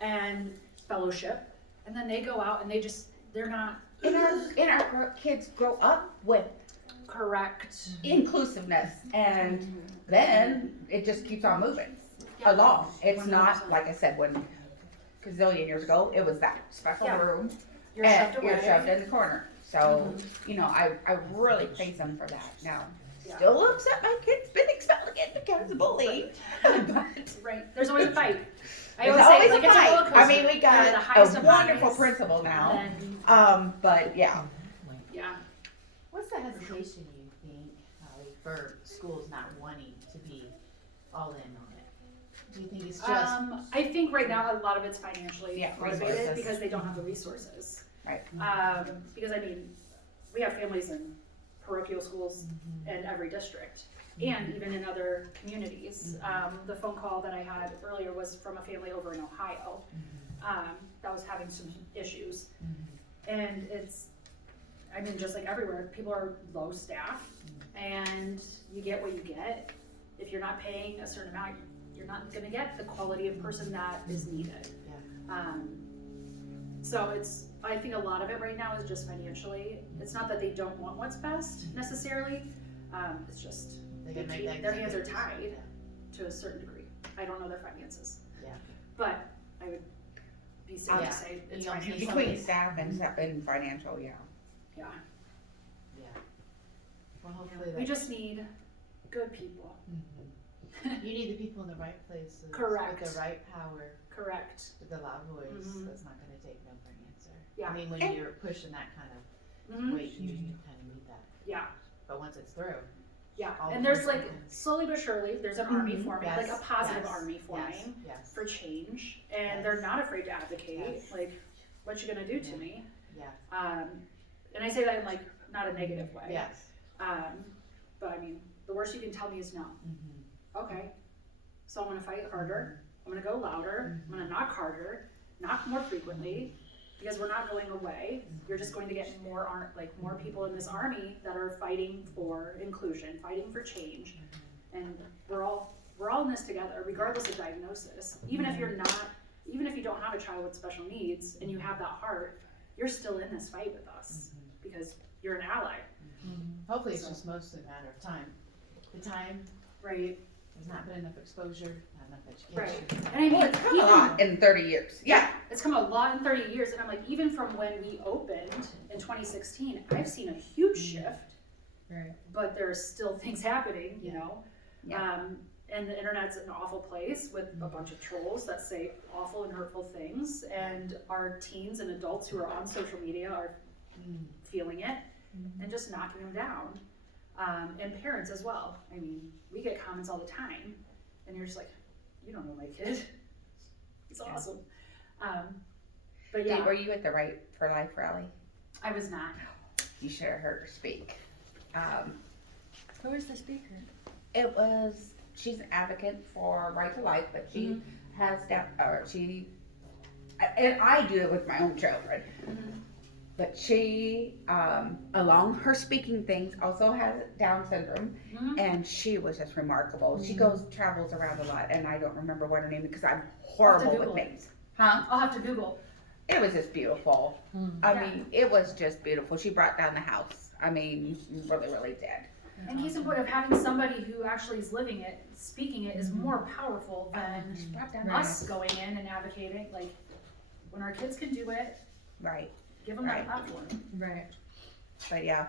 and fellowship. And then they go out and they're not And our kids grow up with correct. inclusiveness, and then it just keeps on moving Yeah. along. It's 100%. not, like I said, when gazillion years ago, it was that special Yeah. room You're and shoved you're away. shoved in the corner. So, I really praise them for that. Now, Yeah. still upset my kid's been expelled again because of bullying. But Right. There's always a fight. I there's always always say, a like, it's a roller fight. coaster. I mean, we They're got the highest a of wonderful highs, principal now. and then, But yeah. yeah. What's the hesitation you think, Holly, for schools not wanting to be all in on it? Do you think it's just, I think right now a lot of it's financially Yeah, motivated resources. because they don't have the resources. Right. Because I mean, we have families in parochial schools in every district and even in other communities. The phone call that I had earlier was from a family over in Ohio that was having some issues. And I mean, just like everywhere, people are low staff and you get what you get. If you're not paying a certain amount, you're not gonna get the quality of person that is needed. So I think a lot of it right now is just financially. It's not that they don't want what's best necessarily. It's just they can make that their hands are decision? tied to a certain degree. I don't know their finances. Yeah. But I would be safe Yeah. to say it's You don't see financial. Between staff and financial, yeah. Yeah. Yeah. Well, hopefully We that, just need good people. you need the people in the right places. Correct. With the right power, Correct. with the loud voice, Mhm. that's not gonna take no for an answer. Yeah. I mean, when And- you're pushing that kind of Mhm. weight, you kinda need that. Yeah. But once it's through, Yeah. All And there's those like things. slowly but surely, there's an army forming, like a yes, positive yes, army forming yes, for change, and they're Yes. not afraid to advocate. Yes. Like, what you gonna do to Yeah. me? yeah, And I say that in like not a negative way. yes. But I mean, the worst you can tell me is no. Okay. So I'm gonna fight harder. I'm gonna go louder. I'm gonna knock harder, knock more frequently, because we're not going away. You're just going to get more people in this army that are fighting for inclusion, fighting for change, and we're all in this together, regardless of diagnosis. Even if you don't have a child with special needs and you have that heart, you're still in this fight with us because you're an ally, Hopefully it's So- just mostly a matter of time. The time, right? there's not been enough exposure, not enough education. Right. And I mean, Well, it's come a lot in 30 years. Yeah. It's come a lot in 30 years, and I'm like, even from when we opened in 2016, I've seen a huge shift, Right. but there's still things happening, you know? Yeah. And the internet's an awful place with a bunch of trolls that say awful and hurtful things, and our teens and adults who are on social media are feeling it and just knocking them down. And parents as well. I mean, we get comments all the time, and you're just like, you don't know my kid. It's awesome. But yeah, Were you at the Right for Life rally? I was not. You should have heard her speak. Who was the speaker? It was, she's an advocate for right to life, but she has and I do it with my own children. But she, along her speaking things, also has Down syndrome, and she was just remarkable. She travels around a lot, and I don't remember what her name is because I'm horrible with Google it. names. Huh? I'll have to Google. It was just beautiful. I mean, it was just beautiful. She brought down the house. I mean, really, really did. And case in point of having somebody who actually is living it, speaking it, is more powerful than She brought down us going in and advocating. Like, when our kids can do it, Right. give them Right. that platform. Right. But yeah,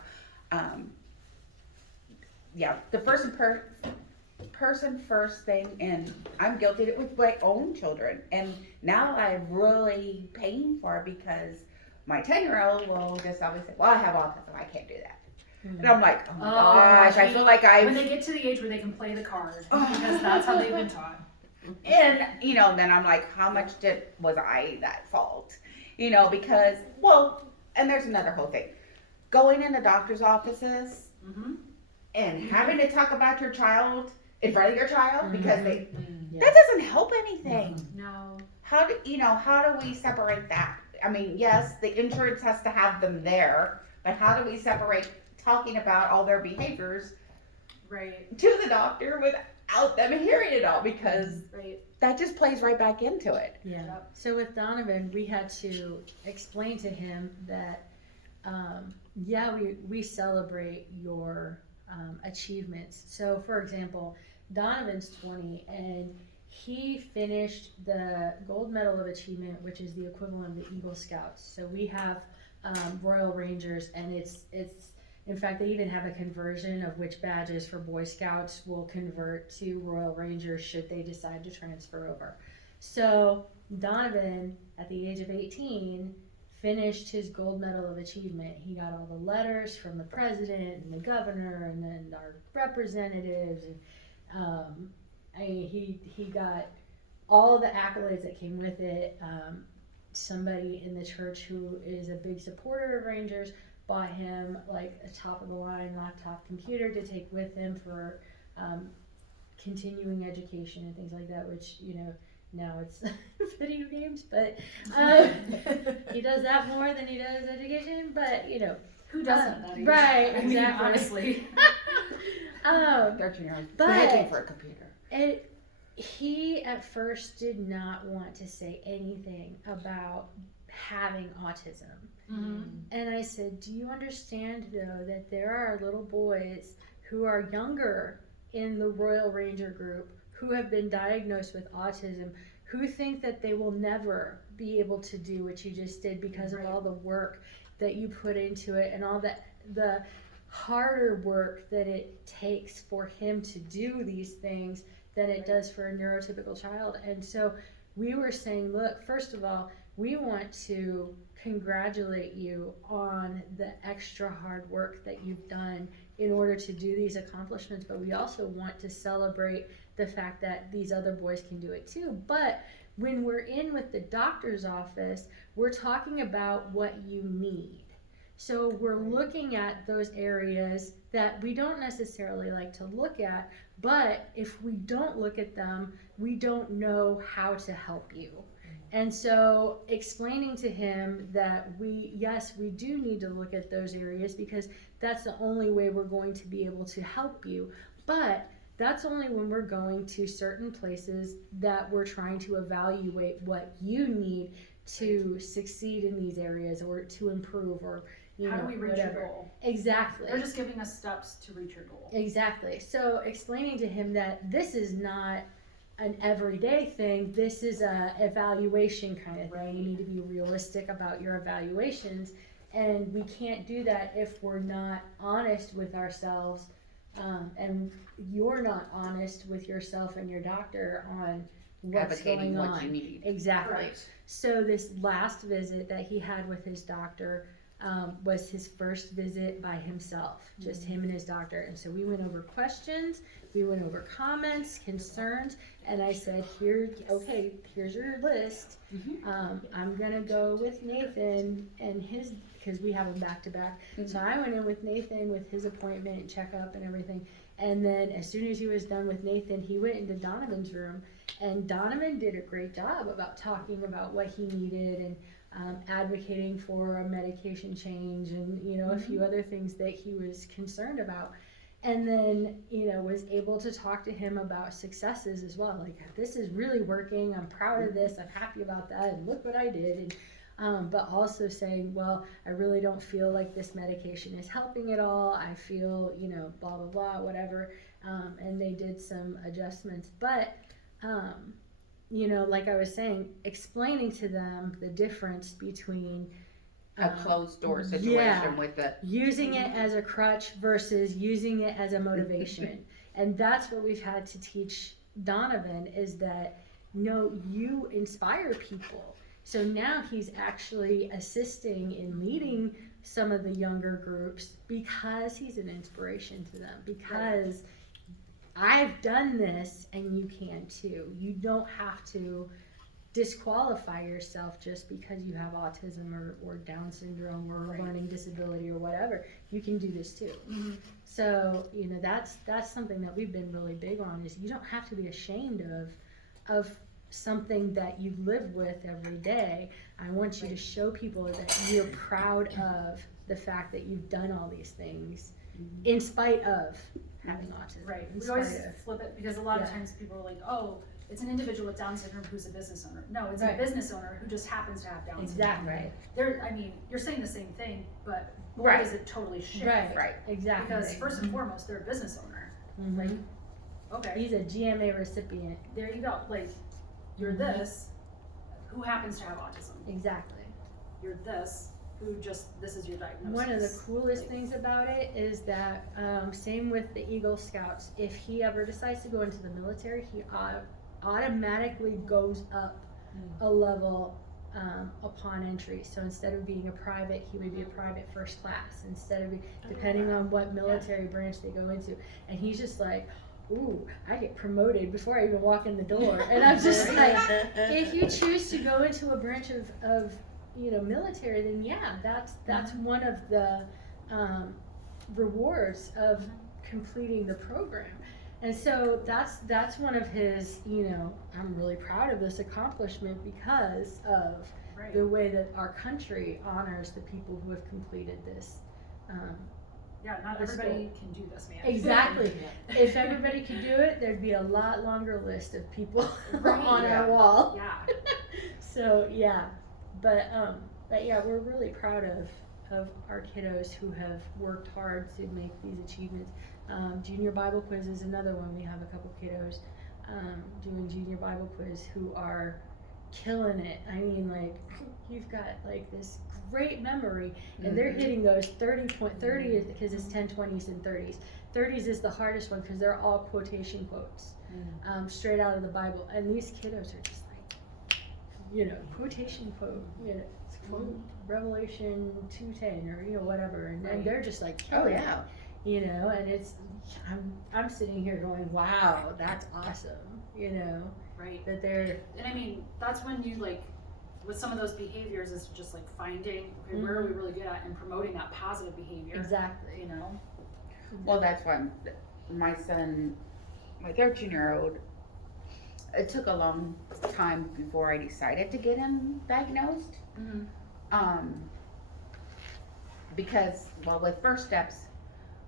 the person first thing, and I'm guilty of it with my own children, and now I'm really paying for it because my 10-year-old will just always say, well, I have autism, I can't do that. And I'm like, oh my gosh, I feel like When they get to the age where they can play the card, because that's how they've been taught. and then I'm like, how much was I at fault? Because, and there's another whole thing. Going into doctor's offices and having to talk about your child in front of your child because that doesn't help anything. No. How do we separate that? I mean, yes, the insurance has to have them there, but how do we separate talking about all their behaviors Right. to the doctor without them hearing it all, because Right. that just plays right back into it. Yeah. Yep. So with Donovan, we had to explain to him that, yeah, we celebrate your achievements. So, for example, Donovan's 20 and he finished the Gold Medal of Achievement, which is the equivalent of the Eagle Scouts. So we have Royal Rangers, and it's in fact, they even have a conversion of which badges for Boy Scouts will convert to Royal Rangers should they decide to transfer over. So Donovan, at the age of 18, finished his Gold Medal of Achievement. He got all the letters from the president and the governor and then our representatives. And he got all of the accolades that came with it. Somebody in the church who is a big supporter of Rangers bought him like a top of the line laptop computer to take with him for continuing education and things like that, which, you know, now it's video games, but he does that more than he does education, but you know. Who doesn't at that age? Right, I mean, exactly. honestly. 13 years But- begging for a computer. He at first did not want to say anything about having autism. Mm-hmm. And I said, do you understand though that there are little boys who are younger in the Royal Ranger group who have been diagnosed with autism who think that they will never be able to do what you just did because of all the work that you put into it and all that the harder work that it takes for him to do these things than it does for a neurotypical child. And so we were saying, look, first of all, we want to congratulate you on the extra hard work that you've done in order to do these accomplishments, but we also want to celebrate the fact that these other boys can do it too. But when we're in with the doctor's office, we're talking about what you need. So we're looking at those areas that we don't necessarily like to look at, but if we don't look at them, we don't know how to help you. And so explaining to him that yes, we do need to look at those areas because that's the only way we're going to be able to help you. But that's only when we're going to certain places that we're trying to evaluate what you need to succeed in these areas or to improve or How do we reach whatever. your goal? Exactly. They're just giving us steps to reach your goal. Exactly. So explaining to him that this is not an everyday thing, this is a evaluation kind of thing. You need to be realistic about your evaluations, and we can't do that if we're not honest with ourselves, and you're not honest with yourself and your doctor on what's Advocating going on. what you need. Exactly. Right. So this last visit that he had with his doctor was his first visit by himself, just him and his doctor. And so we went over questions, we went over comments, concerns, and I said, here's your list. I'm gonna go with Nathan and his, because we have them back to back. So I went in with Nathan with his appointment, checkup and everything. And then as soon as he was done with Nathan, he went into Donovan's room, and Donovan did a great job about talking about what he needed and advocating for a medication change and, you know, a few other things that he was concerned about. And then, you know, was able to talk to him about successes as well. Like, this is really working. I'm proud of this. I'm happy about that. And look what I did. And, but also saying, well, I really don't feel like this medication is helping at all. I feel, you know, blah, blah, blah, whatever. And they did some adjustments. But, you know, like I was saying, explaining to them the difference between A closed door situation with the using it as a crutch versus using it as a motivation. And that's what we've had to teach Donovan, is that, no, you inspire people. So now he's actually assisting in leading some of the younger groups because he's an inspiration to them, because I've done this and you can too. You don't have to disqualify yourself just because you have autism or Down syndrome or a learning disability or whatever. You can do this too. So, you know, that's something that we've been really big on, is you don't have to be ashamed of something that you live with every day. I want you to show people that you're proud of the fact that you've done all these things in spite of having autism. Right, in we always spite of. flip it, because a lot of Yeah. times people are like, oh, it's an individual with Down syndrome who's a business owner. No, it's Right. a business owner who just happens to have Down syndrome. Exactly. Right. I mean, you're saying the same thing, but why Right. does it totally shift? Right. Exactly. Because first and foremost, they're a business owner. Mhm. Okay, He's a GMA recipient. there you go, like, you're this, who happens to have autism. Exactly. You're this, this is your diagnosis. One of the coolest Like, things about it is that, same with the Eagle Scouts, if he ever decides to go into the military, he automatically goes up a level upon entry. So instead of being a private, he would be a private first class, instead of depending on what military branch they go into. And he's just like, ooh, I get promoted before I even walk in the door. And I'm just like, if you choose to go into a branch of military, then yeah, that's one of the rewards of completing the program. And so that's one of his, I'm really proud of this accomplishment because of right. the way that our country honors the people who have completed this. Yeah, not Let's everybody can do this, man. Exactly. If everybody could do it, there'd be a lot longer list of people Right, on yeah. our wall. Yeah. So yeah, but yeah, we're really proud of our kiddos who have worked hard to make these achievements. Junior Bible Quiz is another one. We have a couple kiddos doing Junior Bible Quiz who are killing it. I mean, like, you've got like this great memory, and they're hitting those 30 because it's 10, 20s, and 30s. 30s is the hardest one because they're all quotation quotes straight out of the Bible, and these kiddos are just like, quotation quote, it's quote Revelation 2:10 or whatever, and Right. they're just like Oh killing yeah. it, and it's I'm sitting here going, wow, that's awesome, Right. that they're And I mean, that's when you like, with some of those behaviors, is just like finding, okay, where are we really good at, and promoting that positive behavior. exactly. Well, that's why my son, my 13-year-old, it took a long time before I decided to get him diagnosed. Mm-hmm. Because, well, with First Steps,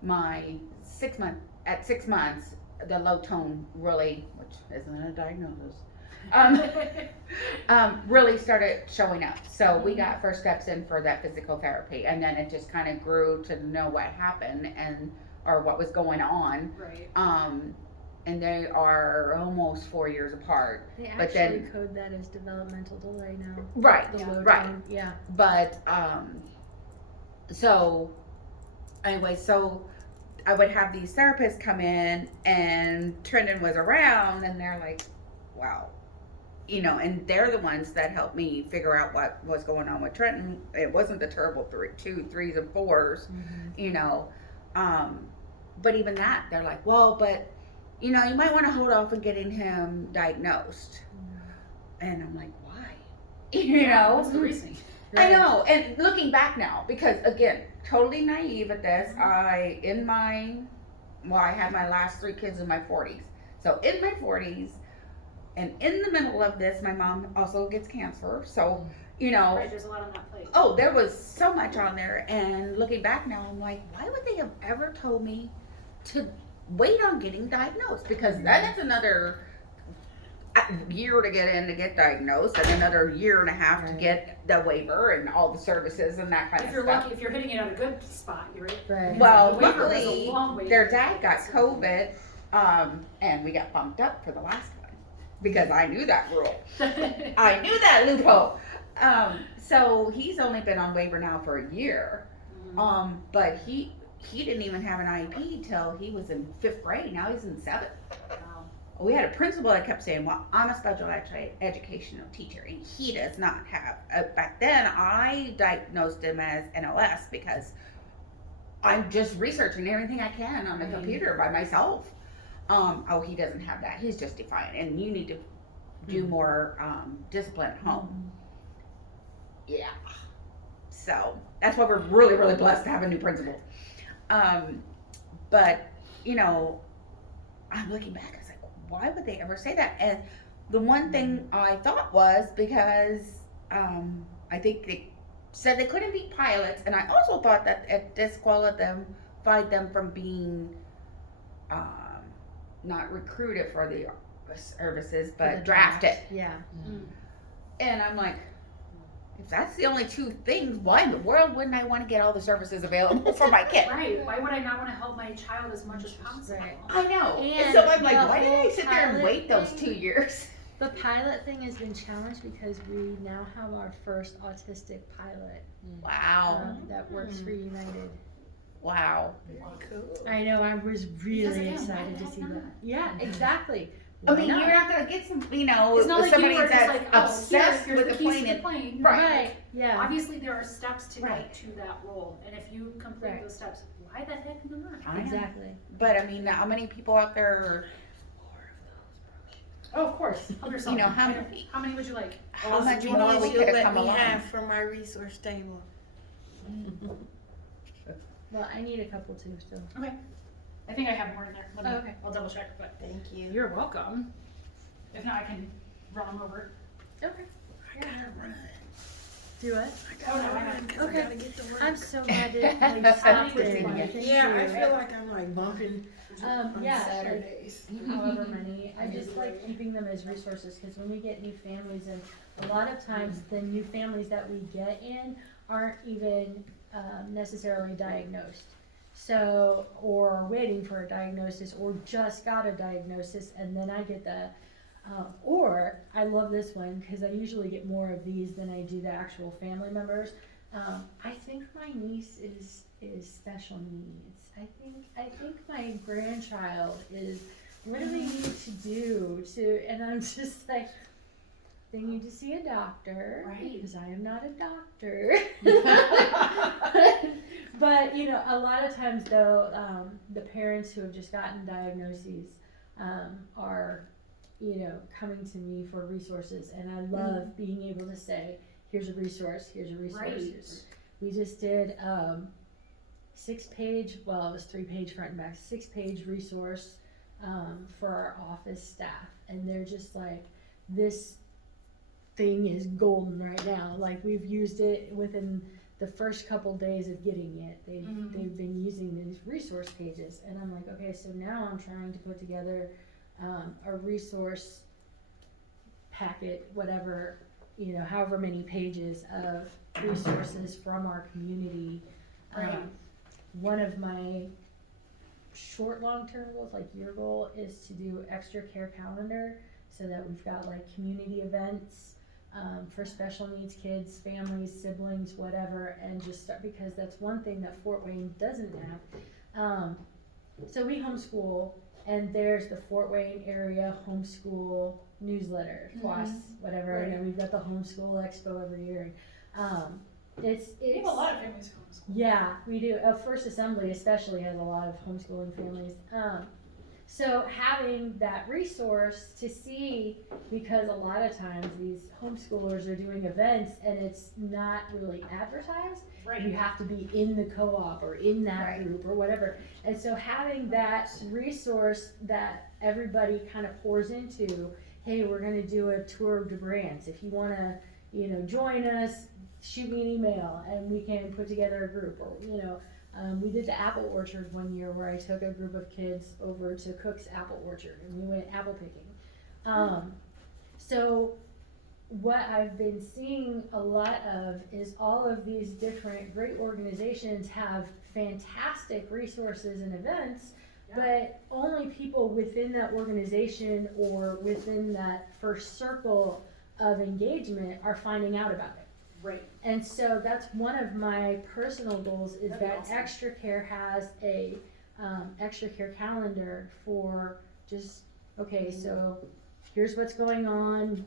at 6 months, the low tone really, which isn't a diagnosis, really started showing up. So we got First Steps in for that physical therapy, and then it just kind of grew to know what happened or what was going on. Right. And they are almost 4 years apart. They But actually then- code that as developmental delay now. Right, The Yeah. low right. tone, yeah. But so anyway, so I would have these therapists come in, and Trenton was around, and they're like, wow, and they're the ones that helped me figure out what was going on with Trenton. It wasn't the terrible 2, 3s, and 4s, but even that, they're like, well, but you might want to hold off on getting him diagnosed. And I'm like, why? What's the reasoning? I know, and looking back now, because again, totally naive at this. I had my last 3 kids in my 40s. So in my 40s, and in the middle of this, my mom also gets cancer. So, Right, there's a lot on that plate. oh, there was so much on there. And looking back now, I'm like, why would they have ever told me to wait on getting diagnosed? Because then it's another year to get diagnosed, and another year and a half to get the waiver and all the services and that kind If of you're stuff. lucky, if you're hitting it at a good spot, you're right. Right. Well, The waiver was a luckily, long wait. their dad got COVID, and we got bumped up for the last one because I knew that rule. I knew that loophole. So he's only been on waiver now for a year. But he didn't even have an IEP till he was in 5th grade. Now he's in 7th. Wow. We had a principal that kept saying, well, I'm a special educational teacher, and he does not have. Back then, I diagnosed him as NOS because I'm just researching everything I can on the computer by myself. He doesn't have that. He's just defiant, and you need to do more discipline at home. Yeah. So that's why we're really, really blessed to have a new principal. But, I'm looking back, I was like, why would they ever say that? And the one thing I thought was because I think they said they couldn't be pilots, and I also thought that it disqualified them fight them from being not recruited for the services, For but the drafted. Yeah. And I'm like, if that's the only two things, why in the world wouldn't I want to get all the services available for my kid? Right. Why would I not want to help my child as much as possible? Right. I know. And And so I'm like, the why did I whole sit there and pilot wait those thing- 2 years? The pilot thing has been challenged because we now have our first autistic pilot Wow. that works for United. Wow. Cool. I know, I was Because really again, excited why to the see heck that. not? Yeah, exactly. I Why mean, you're not gonna get some, It's not like somebody you were just that's like, oh, obsessed here's with the the keys plane. to the plane. Right, yeah. Obviously, there are steps to Right. get to that role, and if you complete Right. those steps, why the heck not? I know. Exactly. But I mean, how many people out there? Oh, of course. Help yourself. You know, how many would you like? How much You more know we what could you'll have come let me along? have from my resource table. Well, I need a couple too, so. I think I have more in there. Let me, Oh, okay. I'll double check, but Thank you. you're welcome. If not, I can run them over. Okay. I gotta run. Do it. I gotta run 'cause Okay. I gotta get to work. I'm so glad that you I'm stopped pushing in. you. Thank Yeah, I you. feel like I'm like bumping on Yeah, like, Saturdays. however many. I just like keeping them as resources because when we get new families, and a lot of times the new families that we get in aren't even necessarily diagnosed. So, or are waiting for a diagnosis, or just got a diagnosis, and then I get the, or I love this one because I usually get more of these than I do the actual family members. I think my niece is special needs. I think my grandchild is. What do they need to do to? And I'm just like, they need to see a doctor, Right. because I am not a doctor. But you know, a lot of times though, the parents who have just gotten diagnoses are, you know, coming to me for resources, and I love being able to say, here's a resource, here's a resource. Right. We just did 6-page, well, it was 3-page front and back, 6-page resource for our office staff, and they're just like, this thing is golden right now. Like, we've used it within the first couple days of getting it. They've been using these resource pages, and I'm like, okay, so now I'm trying to put together a resource packet, whatever, you know, however many pages of resources from our community. Right. One of my short, long-term goals, like your goal, is to do extra care calendar so that we've got like community events for special needs kids, families, siblings, whatever, and just start, because that's one thing that Fort Wayne doesn't have. So we homeschool, and there's the Fort Wayne area homeschool newsletter, twice, whatever. Right. And then we've got the homeschool expo every year. It's We have a lot of families who homeschool. yeah, we do. First Assembly especially has a lot of homeschooling families. So having that resource to see, because a lot of times these homeschoolers are doing events and it's not really advertised. Right. You have to be in the co-op or in that Right. group or whatever. And so having that resource that everybody kind of pours into, hey, we're gonna do a tour of DeBrandts. If you wanna, you know, join us, shoot me an email and we can put together a group. Or, you know, we did the apple orchard one year where I took a group of kids over to Cook's Apple Orchard and we went apple picking. So what I've been seeing a lot of is all of these different great organizations have fantastic resources and events, but only people within that organization or within that first circle of engagement are finding out about it. Right. And so that's one of my personal goals, is That'd be that awesome. Extra Care has a extra care calendar for just, okay, so here's what's going on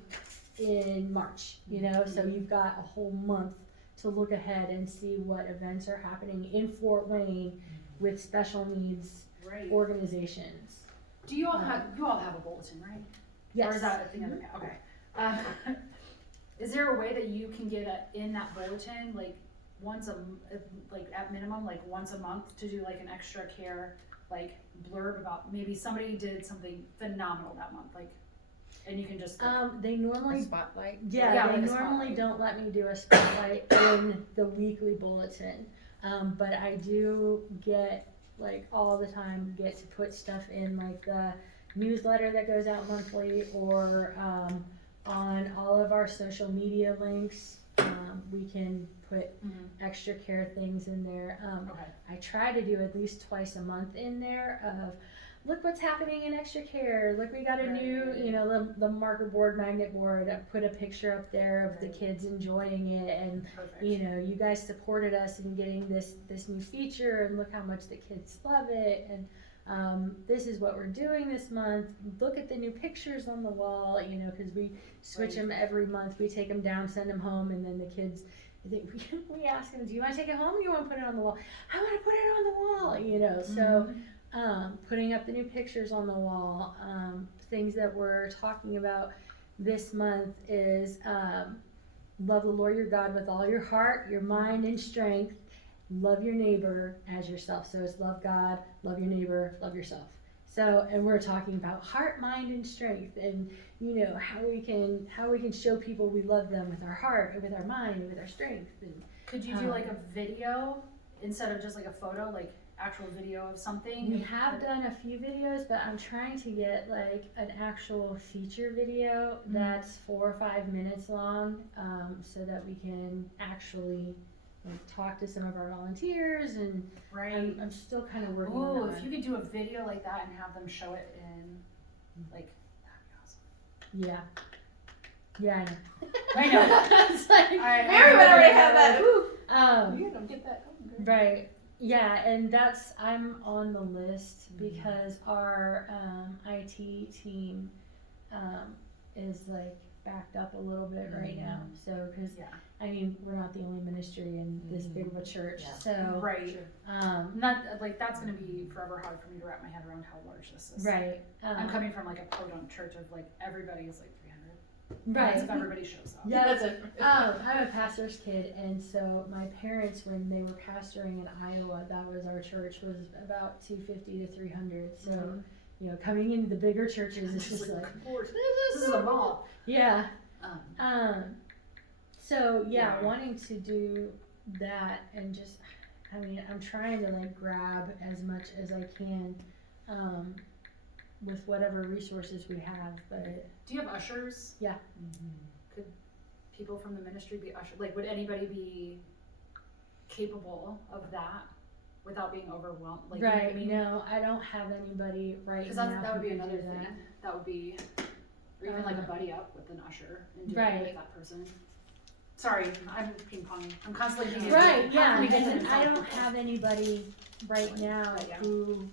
in March, you know, so you've got a whole month to look ahead and see what events are happening in Fort Wayne with special needs Right. organizations. Do you all have a bulletin, right? Yes. Or is that at the other? Okay. Is there a way that you can get in that bulletin, like like at minimum, like once a month, to do like an extra care, like blurb about maybe somebody did something phenomenal that month, like, and you can just. They normally Spotlight. Yeah, Yeah, they like a normally spotlight. don't let me do a spotlight in the weekly bulletin, but I do get like all the time get to put stuff in like the newsletter that goes out monthly, or on all of our social media links. We can put extra care things in there. Okay. I try to do at least twice a month in there of, look what's happening in extra care. Look, we got a new, you know, the marker board, magnet board. I put a picture up there of the kids enjoying it, and Perfect. you know, you guys supported us in getting this new feature, and look how much the kids love it. And this is what we're doing this month. Look at the new pictures on the wall, you know, because we switch them every month. We take them down, send them home, and then the kids, we ask them, do you want to take it home or do you want to put it on the wall? I want to put it on the wall, you know. So putting up the new pictures on the wall. Things that we're talking about this month is love the Lord your God with all your heart, your mind, and strength. Love your neighbor as yourself. So it's love God, love your neighbor, love yourself. So, and we're talking about heart, mind, and strength, and you know how we can show people we love them with our heart, and with our mind, and with our strength. And Could you do like a video instead of just like a photo, like actual video of something? we have done a few videos, but I'm trying to get like an actual feature video that's 4 or 5 minutes long, so that we can actually like talk to some of our volunteers, and Right. I'm still kind of working on Oh, that if one. you could do a video like that and have them show it in, like, that'd be awesome. Yeah, I know. It's like, Everyone already had that. You gotta get that going, girl. Right. Yeah, and I'm on the list because our IT team is like backed up a little bit right now. So, because Yeah. I mean, we're not the only ministry in this big of a church. Yeah. So, Right. um, Not like that's gonna be forever hard for me to wrap my head around how large this is. right. I'm coming from like a podunk church of like everybody is like 300. Right. If everybody shows up. Yeah, That's it. I'm a pastor's kid, and so my parents, when they were pastoring in Iowa, that was our church, was about 250 to 300. So, you know, coming into the bigger churches, it's just like, Lord, this is a ball. yeah. Um, So yeah, Yeah. wanting to do that, and just, I mean, I'm trying to like grab as much as I can, with whatever resources we have, but do you have ushers? yeah. Could people from the ministry be ushered? Like, would anybody be capable of that without being overwhelmed? Like, you know what I Right, mean? no, I don't have anybody right Because now. that would be who can another do thing. that. That would be, or even like a buddy up with an usher and do it Right. with that person. Sorry, I'm ping ponging. I'm constantly thinking. Right, how yeah, can we get and this I out? don't have anybody right now Yeah. who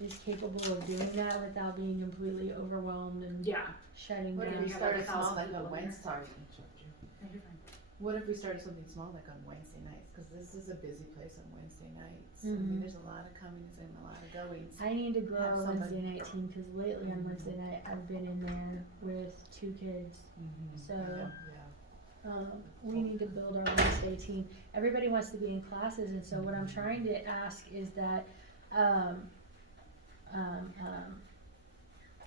is capable of doing that without being completely overwhelmed and Yeah. shutting What if down. we have like started small 1,000 like people on in there? Wednesday? Sorry to interrupt you. No, you're fine. What if we started something small like on Wednesday nights? Because this is a busy place on Wednesday nights. I Mhm. mean, there's a lot of comings and a lot of goings. I need to grow Have our somebody. Wednesday night team, because lately on Wednesday night I've been in there with 2 kids. So we need to build our Wednesday team. Everybody wants to be in classes, and so what I'm trying to ask is that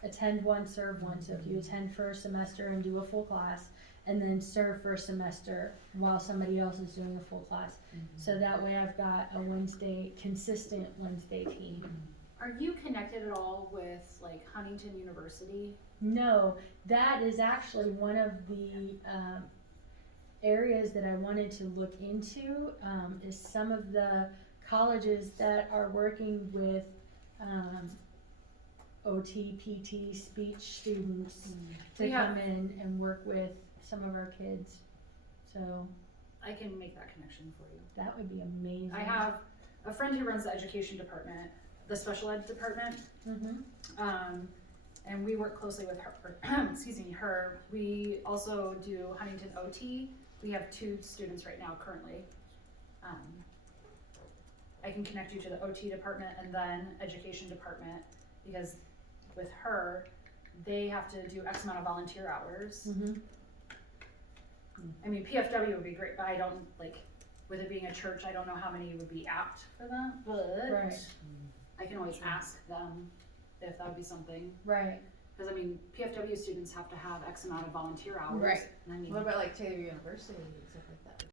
attend one, serve one. So if you attend for a semester and do a full class, and then serve for a semester while somebody else is doing a full class. So that way I've got a consistent Wednesday team. Are you connected at all with like Huntington University? No, that is actually one of the areas that I wanted to look into, is some of the colleges that are working with OT, PT, speech students to We have- come in and work with some of our kids. So I can make that connection for you. that would be amazing. I have a friend who runs the education department, the special ed department, and we work closely with her. Her. We also do Huntington OT. We have 2 students right now currently. I can connect you to the OT department and then education department, because with her, they have to do X amount of volunteer hours. I mean, PFW would be great, but I don't, like, with it being a church, I don't know how many would be apt for that, but Right. I can always ask them if that would be something. Right. Because I mean, PFW students have to have X amount of volunteer hours. Right. And I mean, What about like Taylor University and stuff like that?